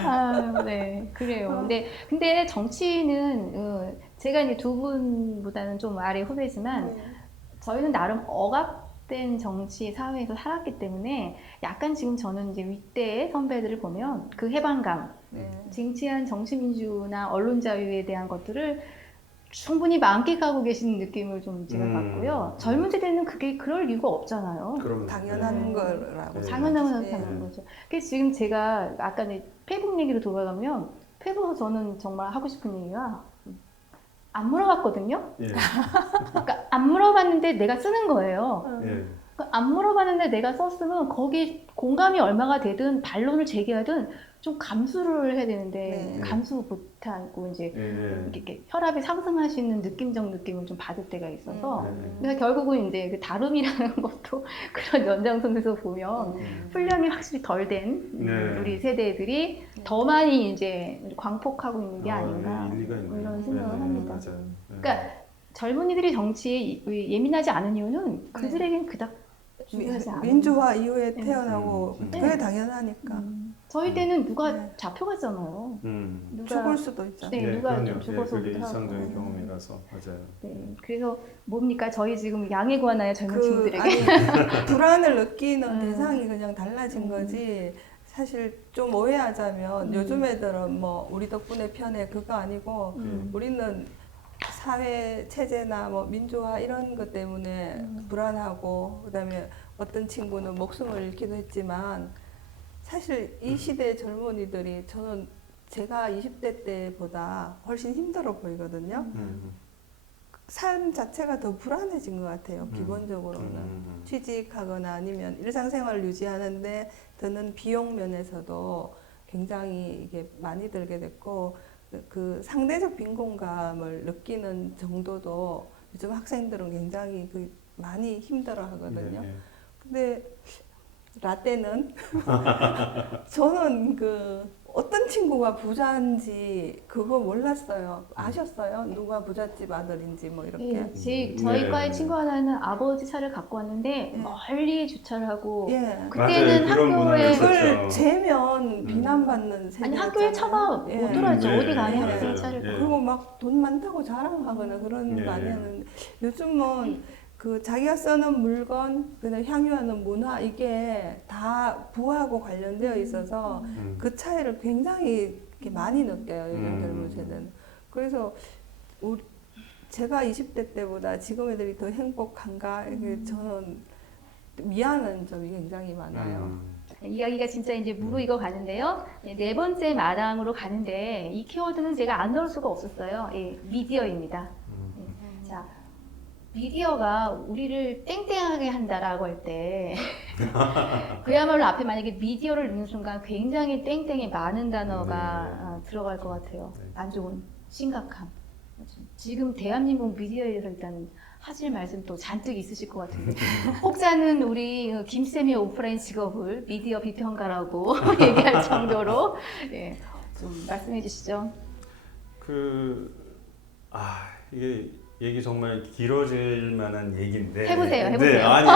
아, 네, 그래요. 근데 정치는 제가 이제 두 분보다는 좀 아래 후배지만 저희는 나름 억압된 정치 사회에서 살았기 때문에 약간 지금 저는 이제 윗대 선배들을 보면 그 해방감, 쟁취한 정치민주나 언론 자유에 대한 것들을 충분히 만끽하고 계시는 느낌을 좀 제가 받고요. 젊은 세대는 그게 그럴 이유가 없잖아요. 그럼 당연한 거라고. 당연한 거죠. 그래서 지금 제가 아까 페북 얘기로 돌아가면 페북에서 저는 정말 하고 싶은 얘기가 안 물어봤거든요. 예. 그러니까 안 물어봤는데 내가 쓰는 거예요. 예. 그러니까 안 물어봤는데 내가 썼으면 거기에 공감이 얼마가 되든 반론을 제기하든 좀 감수를 해야 되는데 감수 못하고 이제 이렇게 혈압이 상승하시는 느낌적 느낌을 좀 받을 때가 있어서 그래서 결국은 이제 그 다름이라는 것도 그런 연장선에서 보면 훈련이 확실히 덜 된 우리 세대들이 더 많이 이제 광폭하고 있는 게 아닌가 일리가 있네요. 이런 생각을 합니다. 맞아요. 그러니까 젊은이들이 정치에 예민하지 않은 이유는 그들에겐 그닥 중요하지 않아요. 민주화 이후에 태어나고 그게 당연하니까. 저희 때는 누가 잡혀갔잖아요. 누가 죽을 수도 있잖아요. 누가 좀 죽어서 그게 일상적인 경험이라서 맞아요. 네, 그래서 뭡니까 저희 지금 양해 구하나요 젊은 친구들에게? 아니, 불안을 느끼는 대상이 그냥 달라진 거지. 사실 좀 오해하자면 요즘 애들은 뭐 우리 덕분에 편해 그거 아니고 우리는 사회 체제나 뭐 민주화 이런 것 때문에 불안하고 그다음에 어떤 친구는 목숨을 잃기도 했지만 사실 이 시대 젊은이들이 저는 제가 20대 때보다 훨씬 힘들어 보이거든요. 삶 자체가 더 불안해진 것 같아요. 기본적으로는 취직하거나 아니면 일상생활을 유지하는데 드는 비용 면에서도 굉장히 이게 많이 들게 됐고 그 상대적 빈곤감을 느끼는 정도도 요즘 학생들은 굉장히 많이 힘들어 하거든요. 근데 라떼는 저는 어떤 친구가 부자인지 그거 몰랐어요. 아셨어요? 누가 부잣집 아들인지 뭐 이렇게. 저희 과의 친구 하나는 아버지 차를 갖고 왔는데 멀리 주차를 하고 맞아요. 그때는 학교에 그걸 재면 비난받는 세대. 아니 학교에 차가 못 들어왔죠. 어디 가니 학생 차를 그리고 막 돈 많다고 자랑하거나 그런 거 아니었는데 요즘은 자기가 쓰는 물건, 그다음에 향유하는 문화 이게 다 부하고 관련되어 있어서 그 차이를 굉장히 이렇게 많이 느껴요. 요즘 젊은 세대는. 그래서 제가 20대 때보다 지금 애들이 더 행복한가? 이게 저는 미안한 점이 굉장히 많아요. 이야기가 진짜 이제 무르익어 가는데요. 네 번째 마당으로 가는데 이 키워드는 제가 안 넣을 수가 없었어요. 미디어입니다. 자. 미디어가 우리를 땡땡하게 한다라고 할 때 그야말로 앞에 만약에 미디어를 넣는 순간 굉장히 땡땡이 많은 단어가 들어갈 것 같아요. 안 좋은, 심각함. 지금 대한민국 미디어에 대해서 일단 하실 말씀 또 잔뜩 있으실 것 같은데 혹자는 우리 김쌤의 오프라인 직업을 미디어 비평가라고 얘기할 정도로 좀 말씀해 주시죠. 이게 얘기 정말 길어질 만한 얘기인데 해보세요. 네, 아니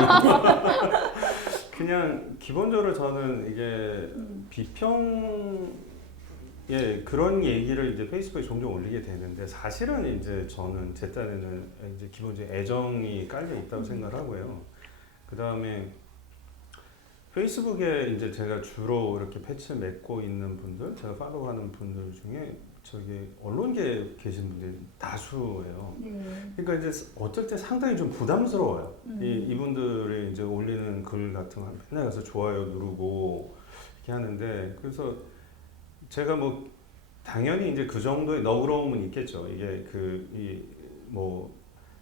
그냥 기본적으로 저는 이게 비평 예, 그런 얘기를 이제 페이스북에 종종 올리게 되는데 사실은 이제 저는 제 딴에는 이제 기본적인 애정이 깔려 있다고 생각하고요. 그 다음에 페이스북에 이제 제가 주로 이렇게 패치를 맺고 있는 분들, 제가 팔로우하는 분들 중에 저기 언론계에 계신 분들이 다수예요. 그러니까 이제 어쩔 때 상당히 좀 부담스러워요. 이분들이 이제 올리는 글 같은 거 맨날 가서 좋아요 누르고 이렇게 하는데 그래서 제가 뭐 당연히 이제 그 정도의 너그러움은 있겠죠. 이게 뭐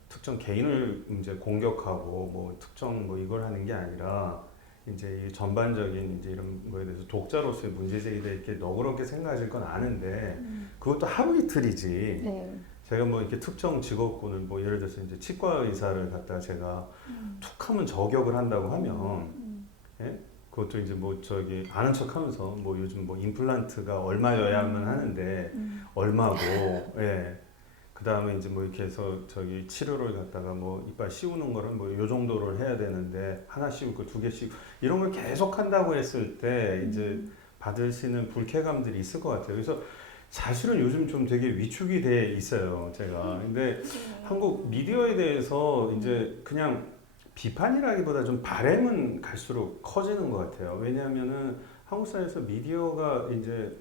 특정 개인을 이제 공격하고 뭐 특정 뭐 이걸 하는 게 아니라 이제 이 전반적인 이제 이런 거에 대해서 독자로서의 문제 제기돼 이렇게 너그럽게 생각하실 건 아는데 그것도 하루 이틀이지. 네. 제가 뭐 이렇게 특정 직업군을 뭐 예를 들어서 이제 치과 의사를 갖다 제가 툭하면 저격을 한다고 하면 예? 그것도 이제 뭐 저기 아는 척하면서 뭐 요즘 뭐 임플란트가 얼마여야만 하는데 얼마고 예. 그 다음에 이제 뭐 이렇게 해서 저기 치료를 갖다가 뭐 이빨 씌우는 거를 뭐 요 정도를 해야 되는데 하나 씌우고 두 개씩 이런 걸 계속 한다고 했을 때 이제 받으시는 불쾌감들이 있을 것 같아요. 그래서 사실은 요즘 좀 되게 위축이 돼 있어요, 제가. 근데 한국 미디어에 대해서 이제 그냥 비판이라기보다 좀 바램은 갈수록 커지는 것 같아요. 왜냐하면은 한국 사회에서 미디어가 이제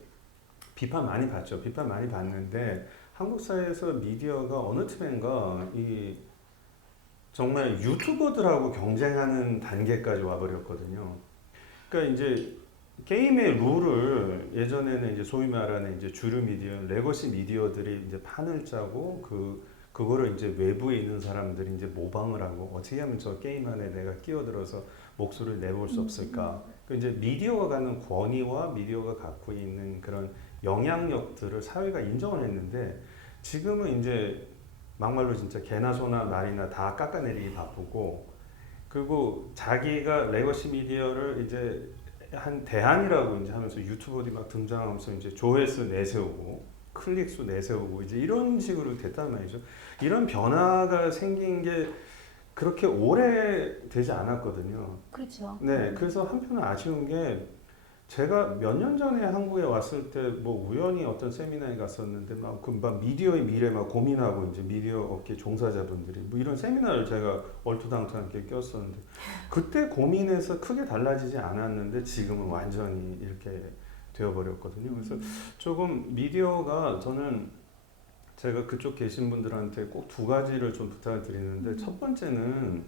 비판 많이 받죠. 비판 많이 받는데 한국 사회에서 미디어가 어느 틈엔가 이 정말 유튜버들하고 경쟁하는 단계까지 와버렸거든요. 그러니까 이제 게임의 룰을 예전에는 이제 소위 말하는 이제 주류 미디어, 레거시 미디어들이 이제 판을 짜고 그거를 이제 외부에 있는 사람들이 이제 모방을 하고 어떻게 하면 저 게임 안에 내가 끼어들어서 목소리를 내볼 수 없을까? 그 이제 미디어가 갖는 권위와 미디어가 갖고 있는 그런 영향력들을 사회가 인정을 했는데 지금은 이제 막말로 진짜 개나 소나 말이나 다 깎아내리기 바쁘고 그리고 자기가 레거시 미디어를 이제 한 대안이라고 이제 하면서 유튜버들이 막 등장하면서 이제 조회수 내세우고 클릭수 내세우고 이제 이런 식으로 됐단 말이죠. 이런 변화가 생긴 게 그렇게 오래 되지 않았거든요. 그렇죠. 네, 그래서 한편은 아쉬운 게 제가 몇 년 전에 한국에 왔을 때 뭐 우연히 어떤 세미나에 갔었는데 막 미디어의 미래 막 고민하고 이제 미디어 업계 종사자분들이 뭐 이런 세미나를 제가 얼토당토하게 꼈었는데 그때 고민해서 크게 달라지지 않았는데 지금은 완전히 이렇게 되어버렸거든요. 그래서 조금 미디어가 저는 제가 그쪽 계신 분들한테 꼭 두 가지를 좀 부탁을 드리는데 첫 번째는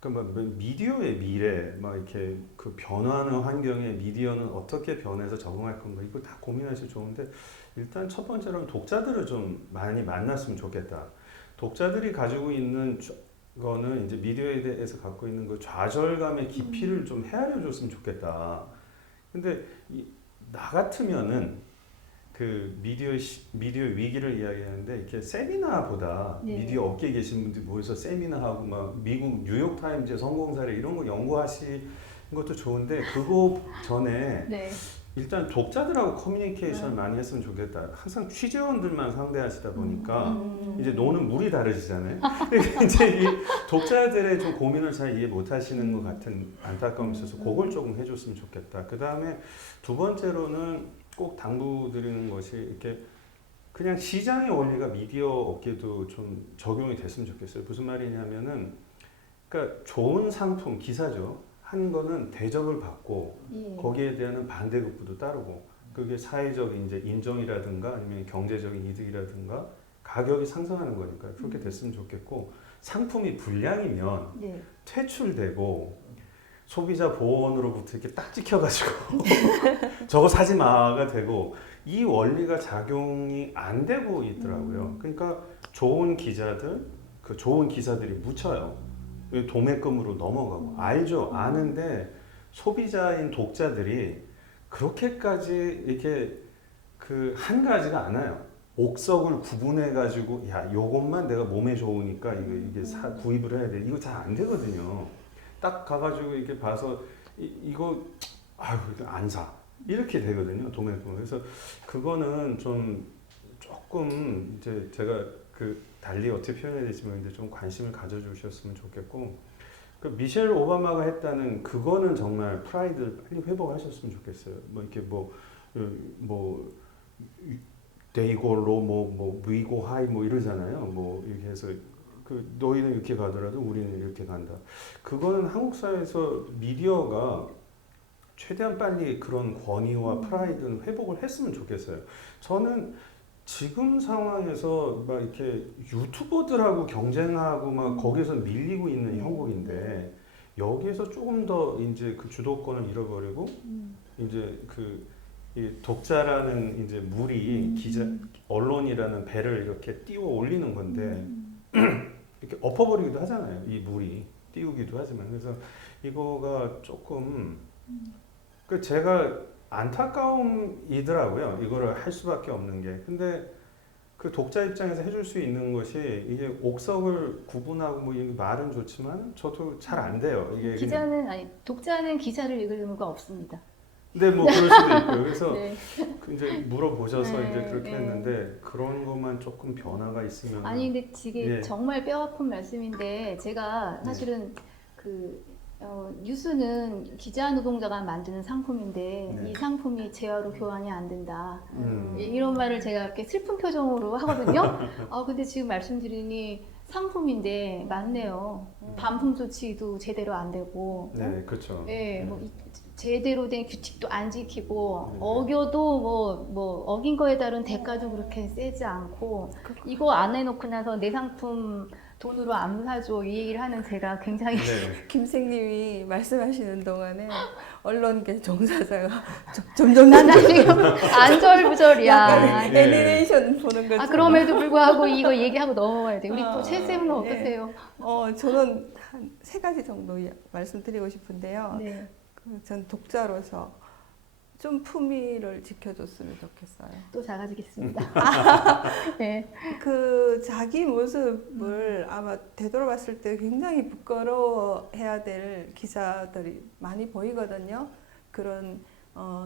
그러니까 막 미디어의 미래, 막 이렇게 그 변화하는 환경에 미디어는 어떻게 변해서 적응할 건가 이거 다 고민하셔도 좋은데 일단 첫 번째로는 독자들을 좀 많이 만났으면 좋겠다. 독자들이 가지고 있는 거는 이제 미디어에 대해서 갖고 있는 그 좌절감의 깊이를 좀 헤아려줬으면 좋겠다. 근데 나 같으면은 그 미디어 위기를 이야기하는데 이렇게 세미나보다 네. 미디어 업계에 계신 분들이 모여서 세미나하고 막 미국 뉴욕 타임즈 성공 사례 이런 거 연구하시는 것도 좋은데 그거 전에 네. 일단 독자들하고 커뮤니케이션을 많이 했으면 좋겠다. 항상 취재원들만 상대하시다 보니까 이제 노는 물이 다르시잖아요. 이제 이 독자들의 좀 고민을 잘 이해 못 하시는 것 같은 안타까움이 있어서 그걸 조금 해줬으면 좋겠다. 그 다음에 두 번째로는 꼭 당부드리는 것이 이렇게 그냥 시장의 원리가 미디어 업계도 좀 적용이 됐으면 좋겠어요. 무슨 말이냐면은 그러니까 좋은 상품 기사죠. 한 거는 대접을 받고 거기에 대한 반대급부도 따르고 그게 사회적 이제 인정이라든가 아니면 경제적인 이득이라든가 가격이 상승하는 거니까 그렇게 됐으면 좋겠고 상품이 불량이면 퇴출되고 소비자 보호원으로부터 이렇게 딱 찍혀가지고 저거 사지 마가 되고 이 원리가 작용이 안 되고 있더라고요. 그러니까 좋은 기자들, 그 좋은 기사들이 묻혀요. 도매금으로 넘어가고 알죠, 아는데 소비자인 독자들이 그렇게까지 이렇게 그 한 가지가 않아요. 옥석을 구분해 가지고 야 요것만 내가 몸에 좋으니까 이게 구입을 해야 돼. 이거 잘 안 되거든요. 딱 가가지고 이렇게 봐서 이거 아유 이거 안 사. 이렇게 되거든요. 도매금. 그래서 그거는 좀 조금 이제 제가 그 달리 어떻게 표현해야 될지 모르겠는데 좀 관심을 가져주셨으면 좋겠고 그 미셸 오바마가 했다는 그거는 정말 프라이드를 빨리 회복하셨으면 좋겠어요. 뭐 이렇게 뭐 데이골로 뭐 위고 하이 뭐 이러잖아요. 뭐 이렇게 해서 그 너희는 이렇게 가더라도 우리는 이렇게 간다. 그거는 한국 사회에서 미디어가 최대한 빨리 그런 권위와 프라이드는 회복을 했으면 좋겠어요. 저는 지금 상황에서 막 이렇게 유튜버들하고 경쟁하고 막 거기서 밀리고 있는 형국인데 여기에서 조금 더 이제 그 주도권을 잃어버리고 이제 이 독자라는 이제 물이 언론이라는 배를 이렇게 띄워 올리는 건데 이렇게 엎어버리기도 하잖아요. 이 물이 띄우기도 하지만 그래서 이거가 조금 그 제가 안타까움이더라고요. 이거를 할 수밖에 없는 게. 근데 그 독자 입장에서 해줄 수 있는 것이 이게 옥석을 구분하고 뭐 이 말은 좋지만 저도 잘 안 돼요. 이게 기자는 아니 독자는 기사를 읽을 의무가 없습니다. 근데 뭐 그럴 수도 있고요. 그래서 네. 이제 물어보셔서 네, 이제 그렇게 네. 했는데 그런 것만 조금 변화가 있으면 아니 근데 이게 예. 정말 뼈아픈 말씀인데 제가 사실은 뉴스는 기자 노동자가 만드는 상품인데 네. 이 상품이 재화로 교환이 안 된다. 이런 말을 제가 이렇게 슬픈 표정으로 하거든요. 근데 지금 말씀드리니 상품인데 맞네요. 반품 조치도 제대로 안 되고, 네, 그렇죠. 네, 뭐 제대로 된 규칙도 안 지키고 네. 어겨도 뭐 어긴 거에 따른 대가도 그렇게 세지 않고 이거 안 해놓고 나서 내 상품 돈으로 안 사줘 이 얘기를 하는 제가 굉장히 네. 김생님이 말씀하시는 동안에 언론계 종사자가 점점 나 지금 안절부절이야. 약간 네. 애니메이션 보는 것처럼. 그럼에도 불구하고 이거 얘기하고 넘어가야 돼. 우리 또 최 쌤은 네. 어떠세요? 저는 한 3가지 정도 말씀드리고 싶은데요. 네. 전 독자로서 좀 품위를 지켜줬으면 좋겠어요. 또 작아지겠습니다. 네. 그 자기 모습을 아마 되돌아봤을 때 굉장히 부끄러워해야 될 기사들이 많이 보이거든요. 그런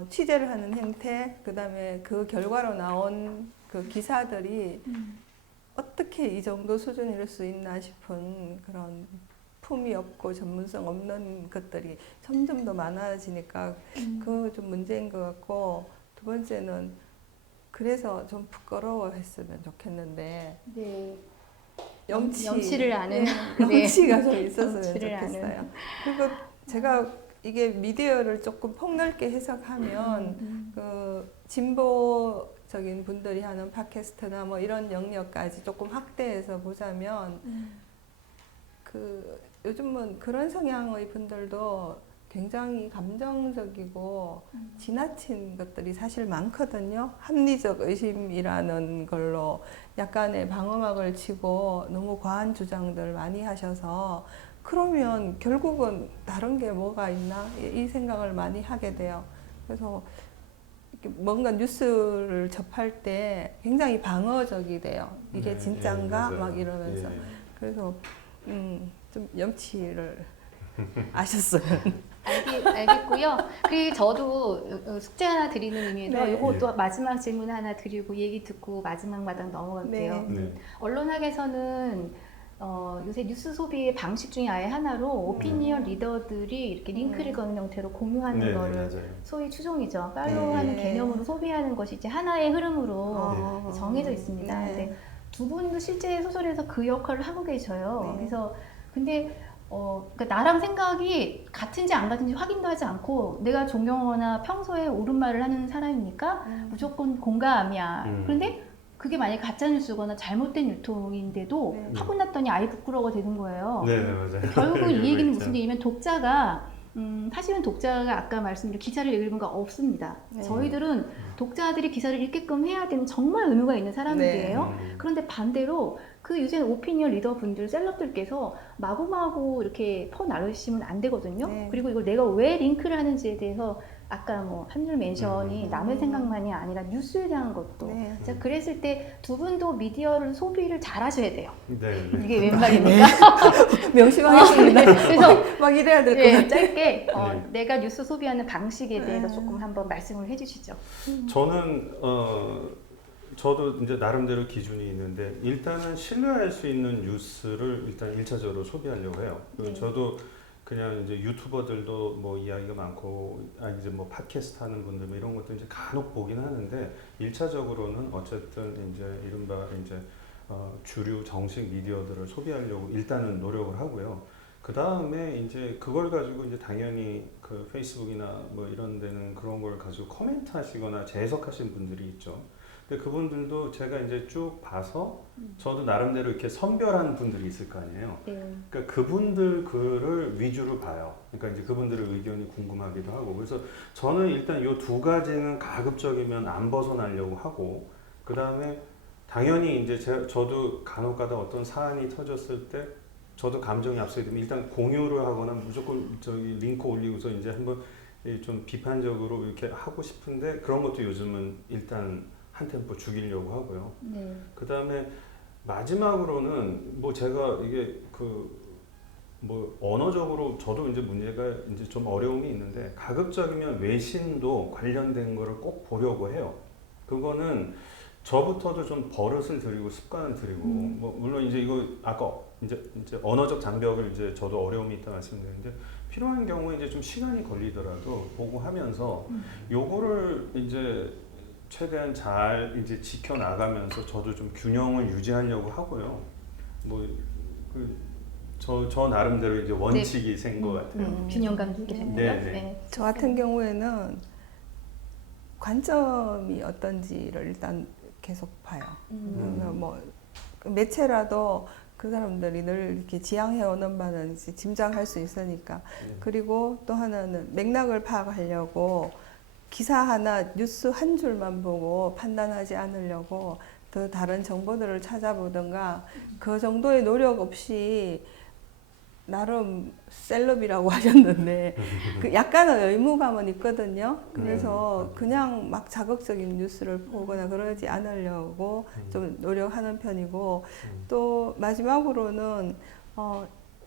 취재를 하는 행태, 그다음에 그 결과로 나온 그 기사들이 어떻게 이 정도 수준일 수 있나 싶은 그런 품이 없고 전문성 없는 것들이 점점 더 많아지니까 그거 좀 문제인 것 같고, 두 번째는 그래서 좀 부끄러워했으면 좋겠는데 네. 염치를 염치를 아는. 염치가 좀 있었으면 염치를 좋겠어요. 아는. 그리고 제가 이게 미디어를 조금 폭넓게 해석하면 그 진보적인 분들이 하는 팟캐스트나 뭐 이런 영역까지 조금 확대해서 보자면 그 요즘은 그런 성향의 분들도 굉장히 감정적이고 지나친 것들이 사실 많거든요. 합리적 의심이라는 걸로 약간의 방어막을 치고 너무 과한 주장들 많이 하셔서, 그러면 결국은 다른 게 뭐가 있나 이 생각을 많이 하게 돼요. 그래서 뭔가 뉴스를 접할 때 굉장히 방어적이 돼요. 이게 진짠가 막 이러면서. 그래서 좀 염치를 아셨어요. 알겠고요. 그리고 저도 숙제 하나 드리는 의미에서 네. 이것도 마지막 질문 하나 드리고 얘기 듣고 마지막 마당 넘어갈게요. 네. 언론학에서는 요새 뉴스 소비의 방식 중에 아예 하나로 오피니언 리더들이 이렇게 링크를 거는 형태로 공유하는 거를 맞아요. 소위 추종이죠. 팔로우하는 개념으로 소비하는 것이 이제 하나의 흐름으로 정해져 있습니다. 네. 근데 두 분도 실제 소설에서 그 역할을 하고 계셔요. 네. 그래서 근데 그러니까 나랑 생각이 같은지 안 같은지 확인도 하지 않고 내가 존경하거나 평소에 옳은 말을 하는 사람이니까 무조건 공감이야. 그런데 그게 만약에 가짜뉴스거나 잘못된 유통인데도 하고 났더니 아이 부끄러워 되는 거예요. 네, 맞아요. 결국 이 얘기는 무슨 얘기냐면 독자가 사실은 독자가 아까 말씀드린 기사를 읽을 의무가 없습니다. 네. 저희들은 독자들이 기사를 읽게끔 해야 되는 정말 의무가 있는 사람들이에요. 그런데 반대로 그 요새는 오피니언 리더분들, 셀럽들께서 마구마구 이렇게 퍼나르시면 안 되거든요. 네. 그리고 이걸 내가 왜 링크를 하는지에 대해서 아까 뭐 한 줄 멘션이 남의 생각만이 아니라 뉴스에 대한 것도. 네. 자, 그랬을 때 두 분도 미디어를 소비를 잘 하셔야 돼요. 네. 이게 웬 말입니까? 명심하겠습니다. 그래서 막 이래야 될 것 네, 같아. 짧게 내가 뉴스 소비하는 방식에 대해서 조금 한번 말씀을 해주시죠. 저는 저도 이제 나름대로 기준이 있는데 일단은 신뢰할 수 있는 뉴스를 일단 1차적으로 소비하려고 해요. 그리고 저도 그냥 이제 유튜버들도 뭐 이야기가 많고, 이제 뭐 팟캐스트 하는 분들 뭐 이런 것도 이제 간혹 보긴 하는데, 1차적으로는 어쨌든 이제 이른바 이제 주류 정식 미디어들을 소비하려고 일단은 노력을 하고요. 그 다음에 이제 그걸 가지고 이제 당연히 그 페이스북이나 뭐 이런 데는 그런 걸 가지고 코멘트 하시거나 재해석하시는 분들이 있죠. 근데 그분들도 제가 이제 쭉 봐서 저도 나름대로 이렇게 선별한 분들이 있을 거 아니에요. 그러니까 그분들 글을 위주로 봐요. 그러니까 이제 그분들의 의견이 궁금하기도 하고. 그래서 저는 일단 이 두 가지는 가급적이면 안 벗어나려고 하고, 그 다음에 당연히 이제 저도 간혹가다 어떤 사안이 터졌을 때 저도 감정이 앞서게 되면 일단 공유를 하거나 무조건 저기 링크 올리고서 이제 한번 좀 비판적으로 이렇게 하고 싶은데, 그런 것도 요즘은 일단 한 템포 죽이려고 하고요. 그 다음에 마지막으로는 뭐 제가 이게 뭐 언어적으로 저도 이제 문제가 이제 좀 어려움이 있는데, 가급적이면 외신도 관련된 거를 꼭 보려고 해요. 그거는 저부터도 좀 버릇을 들이고 습관을 들이고, 뭐 물론 이제 이거 아까 이제 언어적 장벽을 이제 저도 어려움이 있다 말씀드렸는데, 필요한 경우에 이제 좀 시간이 걸리더라도 보고 하면서 요거를 이제 최대한 잘 이제 지켜나가면서 저도 좀 균형을 유지하려고 하고요. 뭐 저 나름대로 이제 원칙이 생 것 같아요. 균형감 있게 됩니다. 네. 저 같은 경우에는 관점이 어떤지를 일단 계속 봐요. 뭐 매체라도 그 사람들이 늘 이렇게 지향해오는 바는 이제 짐작할 수 있으니까. 그리고 또 하나는 맥락을 파악하려고 기사 하나, 뉴스 한 줄만 보고 판단하지 않으려고 더 다른 정보들을 찾아보던가, 그 정도의 노력 없이 나름 셀럽이라고 하셨는데 그 약간의 의무감은 있거든요. 그래서 그냥 막 자극적인 뉴스를 보거나 그러지 않으려고 좀 노력하는 편이고, 또 마지막으로는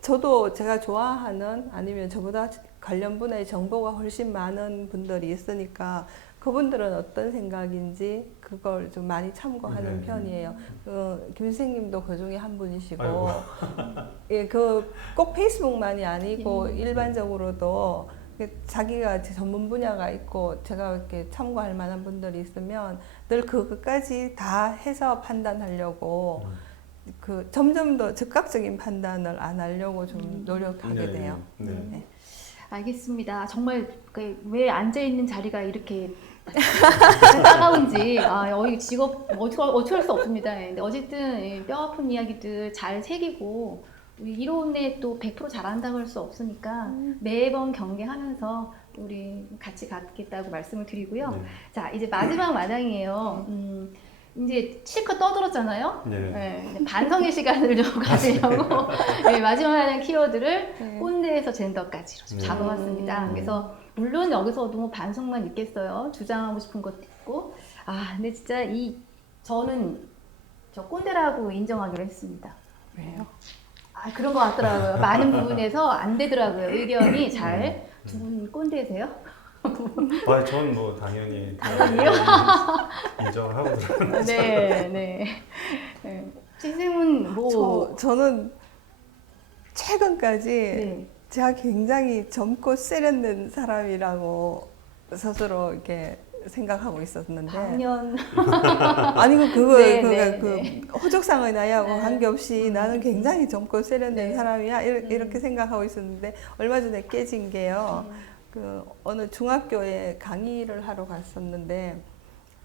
저도 제가 좋아하는 아니면 저보다 관련 분야의 정보가 훨씬 많은 분들이 있으니까 그분들은 어떤 생각인지 그걸 좀 많이 참고하는 편이에요. 김 선생님도 그 중에 한 분이시고, 예, 꼭 페이스북만이 아니고 일반적으로도 자기가 전문 분야가 있고 제가 이렇게 참고할 만한 분들이 있으면 늘 그것까지 다 해서 판단하려고 점점 더 즉각적인 판단을 안 하려고 좀 노력하게 돼요. 네. 알겠습니다. 정말 왜 앉아있는 자리가 이렇게 따가운지, 이 직업 어쩔 수 없습니다. 근데 어쨌든 뼈 아픈 이야기들 잘 새기고, 우리 이론에 또 100% 잘한다고 할 수 없으니까 매번 경계하면서 우리 같이 갖겠다고 말씀을 드리고요. 자, 이제 마지막 마당이에요. 이제 실컷 떠들었잖아요. 네, 반성의 시간을 좀 가지려고 마지막 하는 키워드를 꼰대에서 젠더까지로 좀 잡아봤습니다. 그래서 물론 여기서도 반성만 있겠어요. 주장하고 싶은 것도 있고. 근데 진짜 저는 저 꼰대라고 인정하기로 했습니다. 왜요? 그런 것 같더라고요. 많은 부분에서 안 되더라고요. 의견이 잘. 두 분 꼰대세요? 전 뭐 당연히요. 인정하고 들어요. 네. 선생님은 뭐 저는 최근까지 제가 굉장히 젊고 세련된 사람이라고 스스로 이렇게 생각하고 있었는데, 반년 아니고 그 호적상의 나이하고 관계없이 나는 굉장히 젊고 세련된 사람이야 이렇게 생각하고 있었는데, 얼마 전에 깨진 게요. 어느 중학교에 강의를 하러 갔었는데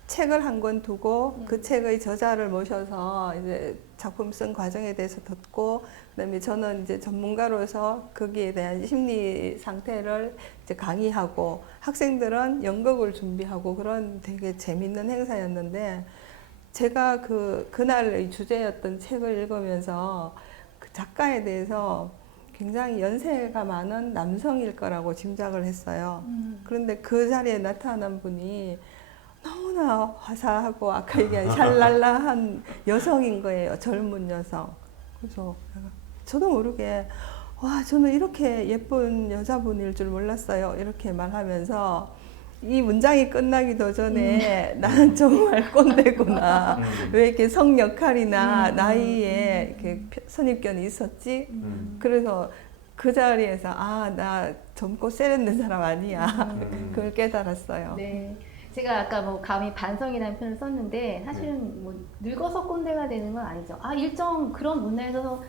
책을 한 권 두고 그 책의 저자를 모셔서 이제 작품 쓴 과정에 대해서 듣고, 그다음에 저는 이제 전문가로서 거기에 대한 심리 상태를 이제 강의하고, 학생들은 연극을 준비하고, 그런 되게 재밌는 행사였는데, 제가 그날의 주제였던 책을 읽으면서 그 작가에 대해서 굉장히 연세가 많은 남성일 거라고 짐작을 했어요. 그런데 그 자리에 나타난 분이 너무나 화사하고 아까 얘기한 샬랄라한 여성인 거예요. 젊은 여성. 그래서 저도 모르게 저는 이렇게 예쁜 여자분일 줄 몰랐어요. 이렇게 말하면서 이 문장이 끝나기도 전에 나는 정말 꼰대구나. 왜 이렇게 성 역할이나 나이에 이렇게 선입견이 있었지? 그래서 그 자리에서 나 젊고 세련된 사람 아니야. 그걸 깨달았어요. 네. 제가 아까 뭐 감히 반성이라는 표현을 썼는데 사실은 뭐 늙어서 꼰대가 되는 건 아니죠. 일정 그런 문화에서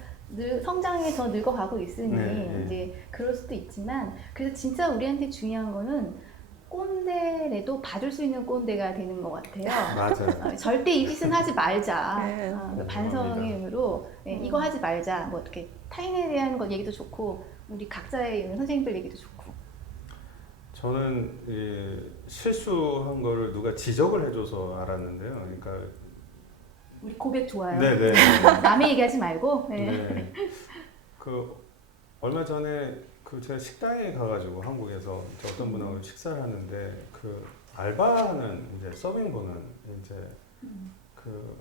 성장해서 늙어가고 있으니 이제 그럴 수도 있지만 그래서 진짜 우리한테 중요한 거는 꼰대라도 봐줄 수 있는 꼰대가 되는 것 같아요. 맞아요. 절대 이 짓은 하지 말자. 네. 반성의 의미로 이거 하지 말자. 뭐 어떻게 타인에 대한 것 얘기도 좋고 우리 각자의 선생님들 얘기도 좋고. 저는 실수한 거를 누가 지적을 해줘서 알았는데요. 그러니까 우리 고백 좋아요. 네네. 남의 얘기하지 말고. 네. 얼마 전에 제가 식당에 가가지고 한국에서 어떤 분하고 식사를 하는데 알바하는 이제 서빙 보는 이제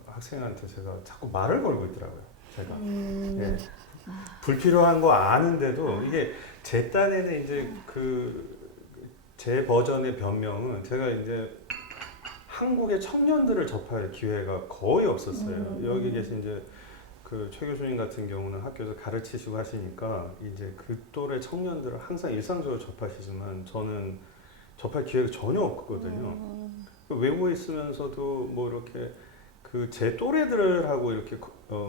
학생한테 제가 자꾸 말을 걸고 있더라고요. 제가 예. 불필요한 거 아는데도 이게 제 딴에는 이제 제 버전의 변명은 제가 이제 한국의 청년들을 접할 기회가 거의 없었어요. 여기 계신 이제 최 교수님 같은 경우는 학교에서 가르치시고 하시니까 이제 그 또래 청년들을 항상 일상적으로 접하시지만 저는 접할 기회가 전혀 없거든요. 외국에 있으면서도 뭐 이렇게 제 또래들하고 이렇게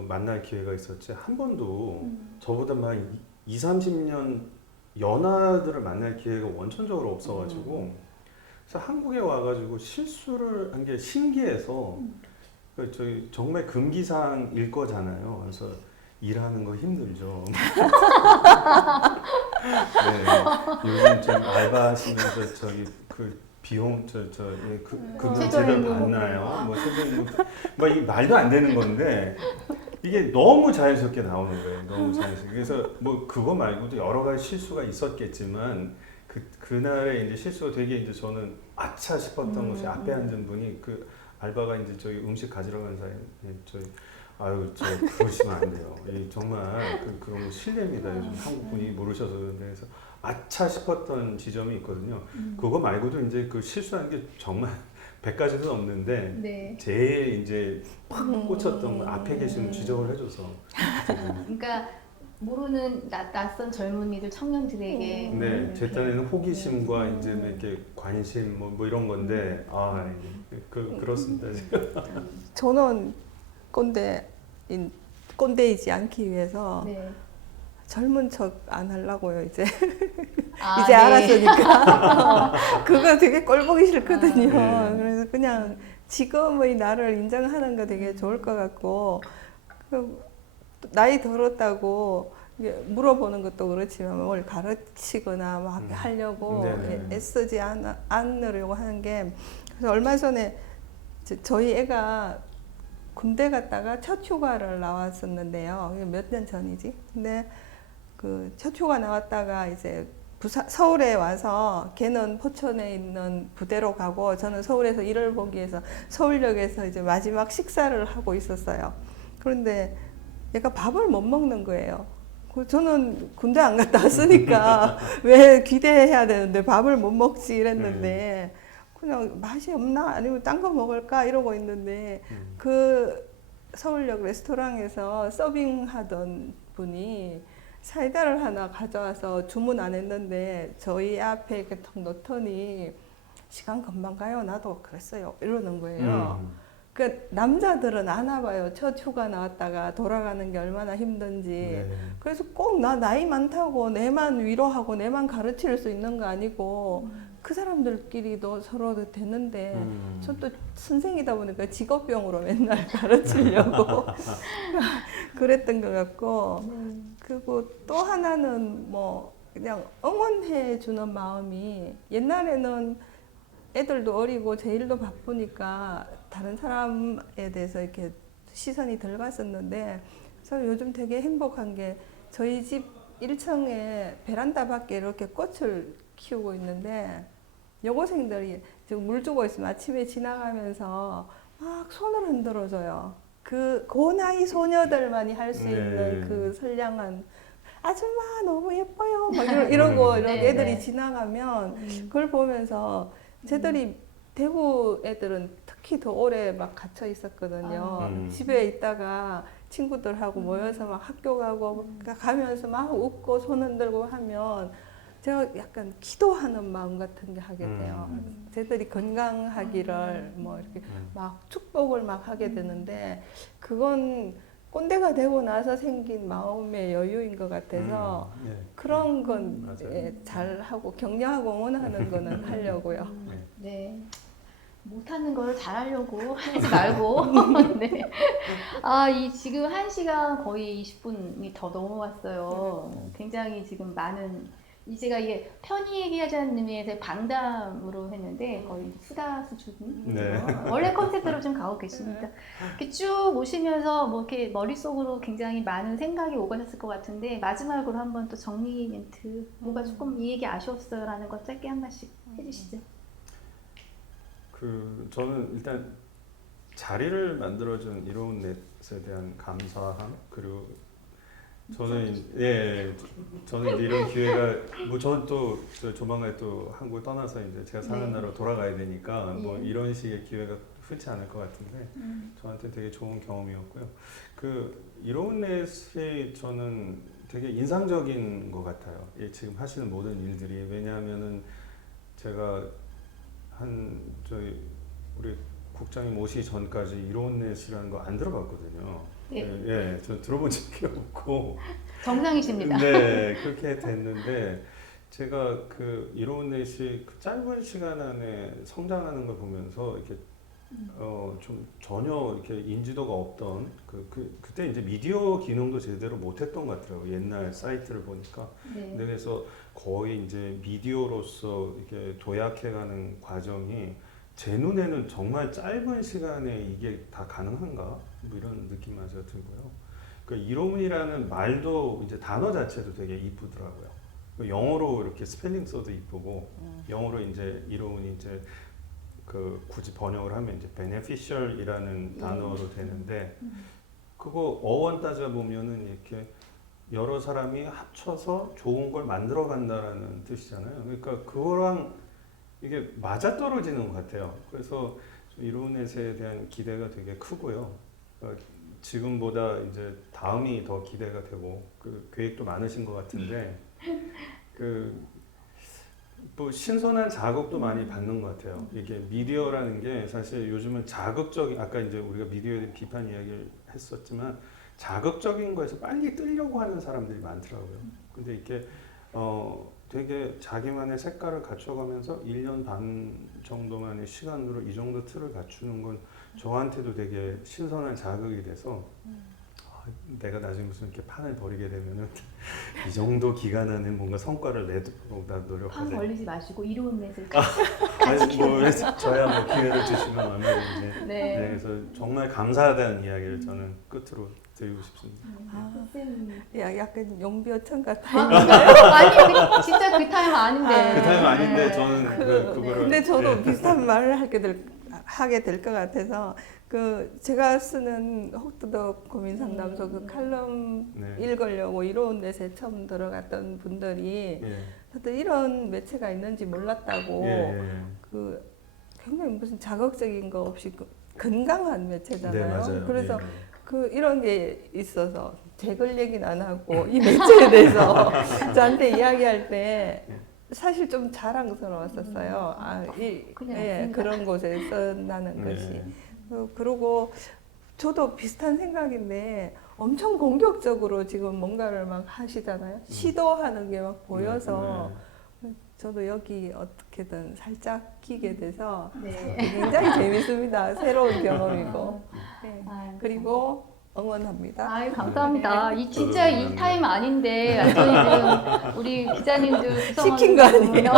만날 기회가 있었지 한 번도 저보다 막 20-30년 연하들을 만날 기회가 원천적으로 없어가지고 그래서 한국에 와가지고 실수를 한 게 신기해서 저희 정말 금기사항일 거잖아요. 그래서 일하는 거 힘들죠. 네, 요즘 좀 알바하시면서 비용 급여 제대로 받나요? 뭐 최저임금 이 말도 안 되는 건데 이게 너무 자연스럽게 나오는 거예요. 너무 자연스럽게. 그래서 뭐 그거 말고도 여러 가지 실수가 있었겠지만 그날의 이제 실수가 되게 이제 저는 아차 싶었던 것이 앞에 앉은 분이 알바가 이제 저희 음식 가지러 가는 사이에 그러시면 안 돼요. 정말 그런 거 실례입니다. 요즘 한국 분이 모르셔서 그런데 그래서 아차 싶었던 지점이 있거든요. 그거 말고도 이제 실수하는 게 정말 100가지는 없는데 네. 제일 이제 팍 꽂혔던 건 앞에 계시는 지적을 해줘서. 그러니까 모르는 낯선 젊은이들 청년들에게 네, 제 딴에는 호기심과 이제 이렇게 관심 뭐 이런 건데 그렇습니다. 저는 꼰대이지 않기 위해서 젊은 척 안 하려고요, 이제. 이제 네. 알았으니까. 그거 되게 꼴보기 싫거든요. 네. 그래서 그냥 지금의 나를 인정하는 거 되게 좋을 것 같고, 나이 들었다고 물어보는 것도 그렇지만 뭘 가르치거나 막 하려고 애쓰지 않으려고 하는 게, 그래서 얼마 전에 저희 애가 군대 갔다가 첫 휴가를 나왔었는데요. 몇 년 전이지. 근데 첫 휴가 나왔다가 이제 서울에 와서 걔는 포천에 있는 부대로 가고 저는 서울에서 일을 보기 위해서 서울역에서 이제 마지막 식사를 하고 있었어요. 그런데 얘가 밥을 못 먹는 거예요. 저는 군대 안 갔다 왔으니까 왜 기대해야 되는데 밥을 못 먹지 이랬는데 그냥 맛이 없나 아니면 딴 거 먹을까 이러고 있는데 서울역 레스토랑에서 서빙하던 분이 사이다를 하나 가져와서 주문 안 했는데 저희 앞에 이렇게 턱 놓더니 시간 금방 가요. 나도 그랬어요. 이러는 거예요. 그러니까 남자들은 아나 봐요. 첫 휴가 나왔다가 돌아가는 게 얼마나 힘든지. 그래서 꼭 나이 많다고 내만 위로하고 내만 가르칠 수 있는 거 아니고 그 사람들끼리도 서로 되는데 전 또 선생이다 보니까 직업병으로 맨날 가르치려고 그랬던 것 같고 그리고 또 하나는 뭐 그냥 응원해 주는 마음이 옛날에는 애들도 어리고 제 일도 바쁘니까 다른 사람에 대해서 이렇게 시선이 덜 갔었는데 그래서 요즘 되게 행복한 게 저희 집 1층에 베란다 밖에 이렇게 꽃을 키우고 있는데 여고생들이 지금 물 주고 있으면 아침에 지나가면서 막 손을 흔들어줘요. 그 나이 소녀들만이 할 수 있는 그 선량한 아줌마 너무 예뻐요 막 이러고 이렇게 애들이 지나가면 그걸 보면서 쟤들이 대구 애들은 특히 더 오래 막 갇혀 있었거든요. 집에 있다가 친구들하고 모여서 막 학교 가고 가면서 막 웃고 손 흔들고 하면 제가 약간 기도하는 마음 같은 게 하게 돼요. 쟤들이 건강하기를 뭐 이렇게 막 축복을 막 하게 되는데 그건 꼰대가 되고 나서 생긴 마음의 여유인 것 같아서 네. 그런 건 맞아요. 잘하고 격려하고 응원하는 거는 하려고요. 네. 못하는 걸 잘하려고 하지 말고. 네. 아, 이 지금 1시간 거의 20분이 더 넘어왔어요. 굉장히 지금 많은, 제가 이게 편히 얘기하자는 의미에서 방담으로 했는데 거의 수다 수준. 네. 원래 컨셉대로 좀 가고 계십니다. 이렇게 쭉 오시면서 뭐 이렇게 머릿속으로 굉장히 많은 생각이 오가셨을 것 같은데 마지막으로 한번 또 정리 멘트, 뭐가 조금 이 얘기 아쉬웠어요 라는 거 짧게 한 말씩 해주시죠. 저는 일단 자리를 만들어준 이로운 넷에 대한 감사함, 그리고 저는 저는 이제 이런 기회가 뭐 저는 또 조만간 또 한국을 떠나서 이제 제가 사는 나라로 돌아가야 되니까 뭐 이런 식의 기회가 흔치 않을 것 같은데 저한테 되게 좋은 경험이었고요. 이로운 넷이 저는 되게 인상적인 것 같아요. 지금 하시는 모든 일들이. 왜냐하면은 제가 우리 국장님 오시기 전까지 이로운 넷이라는 거 안 들어봤거든요. 예, 저 들어본 적이 없고. 정상이십니다. 네, 그렇게 됐는데 제가 이로운 넷이 짧은 시간 안에 성장하는 걸 보면서 이렇게 좀 전혀 이렇게 인지도가 없던 그때 이제 미디어 기능도 제대로 못했던 것 같더라고요. 옛날 사이트를 보니까. 근데 그래서 거의 이제 미디어로서 이렇게 도약해가는 과정이 제 눈에는 정말 짧은 시간에 이게 다 가능한가? 뭐 이런 느낌마저 들고요. 이로운이라는 말도 이제 단어 자체도 되게 이쁘더라고요. 영어로 이렇게 스펠링 써도 이쁘고 영어로 이제 이로운이 이제 굳이 번역을 하면 이제 beneficial이라는 단어로 되는데 그거 어원 따져 보면은 이렇게 여러 사람이 합쳐서 좋은 걸 만들어 간다라는 뜻이잖아요. 그러니까 그거랑 이게 맞아떨어지는 것 같아요. 그래서 이로운넷에 대한 기대가 되게 크고요. 지금보다 이제 다음이 더 기대가 되고 계획도 많으신 것 같은데 뭐 신선한 자극도 많이 받는 것 같아요. 이게 미디어라는 게 사실 요즘은 자극적인, 아까 이제 우리가 미디어에 대한 비판 이야기를 했었지만 자극적인 거에서 빨리 뜨려고 하는 사람들이 많더라고요. 근데 이게 되게 자기만의 색깔을 갖춰가면서 1년 반 정도만의 시간으로 이 정도 틀을 갖추는 건 저한테도 되게 신선한 자극이 돼서 내가 나중에 무슨 이렇게 판을 벌이게 되면은 이 정도 기간 안에 뭔가 성과를 내도록 나 노력하자. 판 벌리지 마시고 이로운 넷을 아니 뭐 저야 뭐 기회를 주시면 얼마든지. 네. 그래서 정말 감사하다는 이야기를 저는 끝으로 드리고 싶습니다. 약간 용비어천 같아요. 아니 진짜 그 타임 아닌데. 그 타임 아닌데 저는 그거를. 근데 저도 비슷한 말을 하게 될 것 같아서 제가 쓰는 혹두덕 고민상담소 칼럼 읽으려고 이로운 넷에 처음 들어갔던 분들이 저도 이런 매체가 있는지 몰랐다고 굉장히 무슨 자극적인 거 없이 건강한 매체잖아요. 네, 맞아요. 그래서 이런 게 있어서 제 글 얘기는 안 하고 이 매체에 대해서 저한테 이야기할 때 사실 좀 자랑스러웠었어요. 그런 곳에 쓴다는 것이. 그리고 저도 비슷한 생각인데 엄청 공격적으로 지금 뭔가를 막 하시잖아요. 시도하는 게 막 보여서 저도 여기 어떻게든 살짝 끼게 돼서 굉장히 재밌습니다. 새로운 경험이고. 그리고 응원합니다. 아유, 감사합니다. 진짜 이 타임 아닌데 완전히 지금 우리 기자님들 시킨 거 아니에요?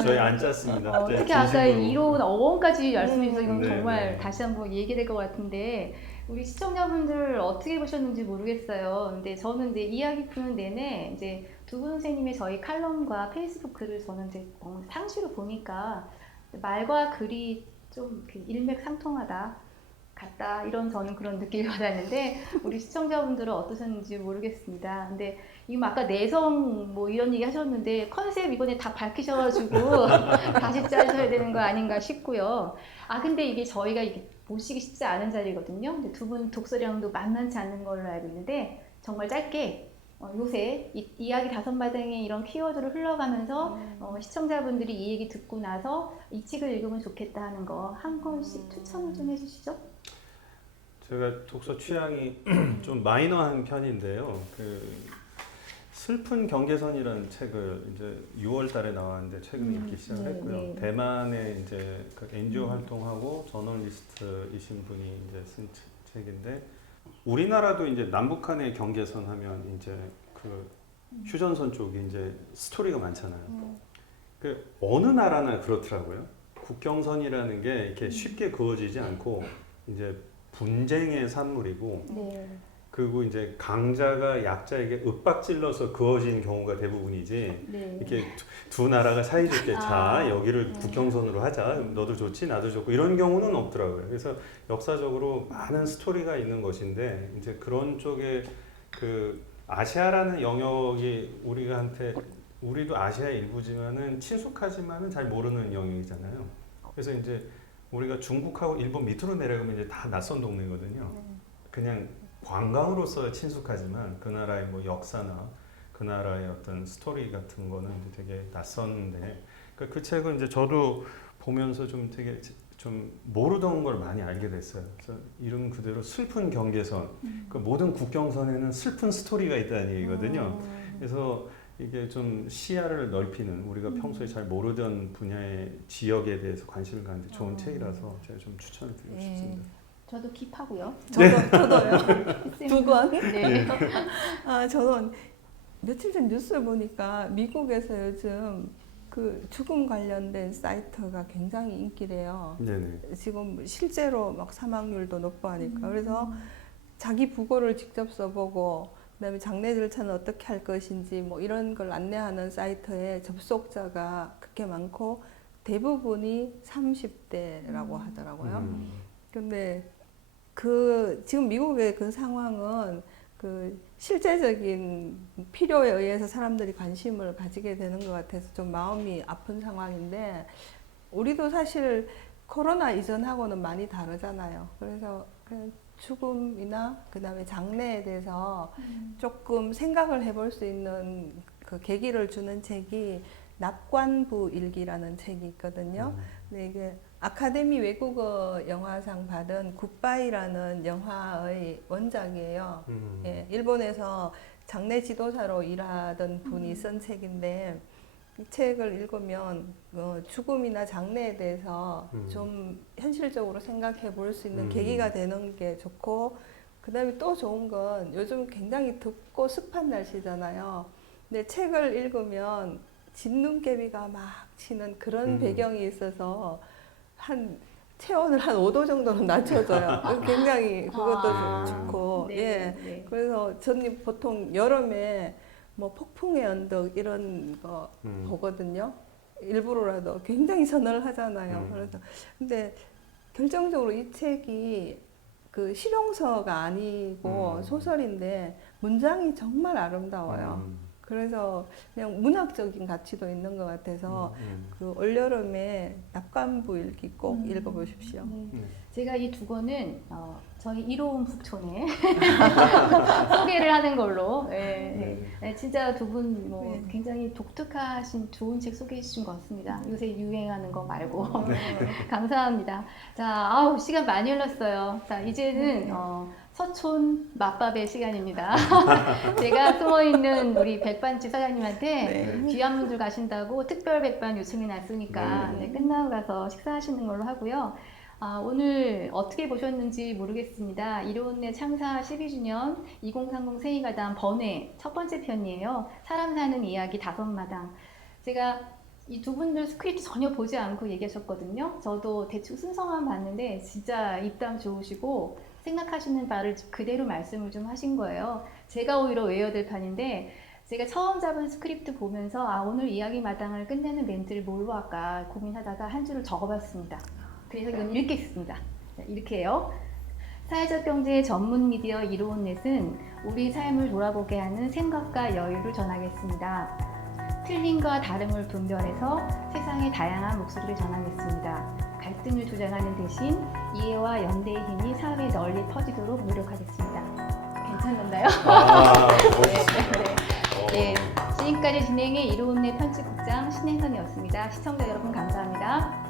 저희 안 짰습니다. 특히 아까 이로운 어원까지 말씀해 주셔서 이건 정말 다시 한번 얘기될 것 같은데 우리 시청자분들 어떻게 보셨는지 모르겠어요. 근데 저는 이제 이야기 푸는 내내 이제 두 분 선생님의 저희 칼럼과 페이스북 글을 저는 이제 상시로 보니까 말과 글이 좀 일맥상통하다. 같다 이런 저는 그런 느낌을 받았는데 우리 시청자분들은 어떠셨는지 모르겠습니다. 근데 이거 아까 내성 뭐 이런 얘기 하셨는데 컨셉 이번에 다 밝히셔가지고 다시 짜셔야 되는 거 아닌가 싶고요. 근데 이게 저희가 이게 모시기 쉽지 않은 자리거든요. 근데 두 분 독서량도 만만치 않은 걸로 알고 있는데 정말 짧게 요새 이야기 다섯마당에 이런 키워드를 흘러가면서 시청자분들이 이 얘기 듣고 나서 이 책을 읽으면 좋겠다 하는 거 한 권씩 추천을 좀 해주시죠. 제가 독서 취향이 좀 마이너한 편인데요. 슬픈 경계선이라는 책을 이제 6월달에 나왔는데 최근에 읽기 시작했고요. 네. 대만에 이제 그 NGO 활동하고 저널리스트이신 분이 이제 쓴 책인데, 우리나라도 이제 남북한의 경계선 하면 이제 그 휴전선 쪽이 이제 스토리가 많잖아요. 그 어느 나라나 그렇더라고요. 국경선이라는 게 이렇게 쉽게 그어지지 않고 이제 분쟁의 산물이고, 네. 그리고 이제 강자가 약자에게 윽박질러서 그어진 경우가 대부분이지, 네. 이렇게 두 나라가 사이좋게 자 여기를 국경선으로 하자, 너도 좋지 나도 좋고 이런 경우는 없더라고요. 그래서 역사적으로 많은 스토리가 있는 것인데, 이제 그런 쪽에 그 아시아라는 영역이 우리도 아시아의 일부지만은 친숙하지만은 잘 모르는 영역이잖아요. 그래서 이제 우리가 중국하고 일본 밑으로 내려가면 이제 다 낯선 동네거든요. 그냥 관광으로서 친숙하지만 그 나라의 뭐 역사나 그 나라의 어떤 스토리 같은 거는 되게 낯선데, 그 책은 이제 저도 보면서 좀 되게 좀 모르던 걸 많이 알게 됐어요. 그래서 이름 그대로 슬픈 경계선. 그 모든 국경선에는 슬픈 스토리가 있다는 얘기거든요. 그래서 이게 좀 시야를 넓히는, 우리가 평소에 잘 모르던 분야의 지역에 대해서 관심을 갖는 데 좋은 책이라서 제가 좀 추천을 드리고 싶습니다. 저도 킵하고요. 저도요. 두 권. 네. 저는 며칠 전 뉴스를 보니까 미국에서 요즘 그 죽음 관련된 사이트가 굉장히 인기래요. 네네. 지금 실제로 막 사망률도 높고 하니까. 그래서 자기 부고를 직접 써보고, 그다음에 장례 절차는 어떻게 할 것인지 뭐 이런 걸 안내하는 사이트에 접속자가 그렇게 많고 대부분이 30대라고 하더라고요. 근데 지금 미국의 그 상황은 그 실제적인 필요에 의해서 사람들이 관심을 가지게 되는 것 같아서 좀 마음이 아픈 상황인데, 우리도 사실 코로나 이전하고는 많이 다르잖아요. 그래서 그냥 죽음이나 그다음에 장례에 대해서 조금 생각을 해볼 수 있는 그 계기를 주는 책이 납관부 일기라는 책이 있거든요. 근데 이게 아카데미 외국어 영화상 받은 굿바이라는 영화의 원작이에요. 예, 일본에서 장례 지도사로 일하던 분이 쓴 책인데, 이 책을 읽으면 죽음이나 장례에 대해서 좀 현실적으로 생각해 볼 수 있는 계기가 되는 게 좋고, 그 다음에 또 좋은 건 요즘 굉장히 덥고 습한 날씨잖아요. 근데 책을 읽으면 진눈깨비가 막 치는 그런 배경이 있어서 체온을 한 5도 정도는 낮춰줘요. 굉장히 그것도 좋고. 네, 예. 네. 그래서 저는 보통 여름에 뭐 폭풍의 언덕 이런 거 보거든요. 일부러라도 굉장히 서늘하잖아요. 그래서 근데 결정적으로 이 책이 그 실용서가 아니고 소설인데 문장이 정말 아름다워요. 그래서 그냥 문학적인 가치도 있는 것 같아서 그 올여름에 납관부 일기 꼭 읽어보십시오. 네. 제가 이 두 권은 저희 이로운 북촌에 소개를 하는 걸로. 네. 네, 진짜 두 분 뭐 굉장히 독특하신 좋은 책 소개해 주신 것 같습니다. 요새 유행하는 거 말고. 감사합니다. 자, 시간 많이 흘렀어요. 자, 이제는 서촌 맛밥의 시간입니다. 제가 숨어있는 우리 백반집 사장님한테 귀한 분들 가신다고 특별 백반 요청이 났으니까 끝나고 가서 식사하시는 걸로 하고요. 오늘 어떻게 보셨는지 모르겠습니다. 이로운내 창사 12주년 2030 새해가담 번외 첫 번째 편이에요. 사람 사는 이야기 다섯마당. 제가 이 두 분들 스크립트 전혀 보지 않고 얘기하셨거든요. 저도 대충 순서만 봤는데 진짜 입담 좋으시고 생각하시는 바를 그대로 말씀을 좀 하신 거예요. 제가 오히려 외워야 될 판인데, 제가 처음 잡은 스크립트 보면서 오늘 이야기 마당을 끝내는 멘트를 뭘로 할까 고민하다가 한 줄을 적어봤습니다. 그래서 이건 읽겠습니다. 자, 이렇게 해요. 사회적 경제의 전문 미디어 이로운넷은 우리 삶을 돌아보게 하는 생각과 여유를 전하겠습니다. 틀림과 다름을 분별해서 세상의 다양한 목소리를 전하겠습니다. 갈등을 조장하는 대신 이해와 연대의 힘이 사회에 널리 퍼지도록 노력하겠습니다. 괜찮았나요? 멋있습니다. 네, 지금까지 진행의 이로운내 편집국장 신혜선이었습니다. 시청자 여러분 감사합니다.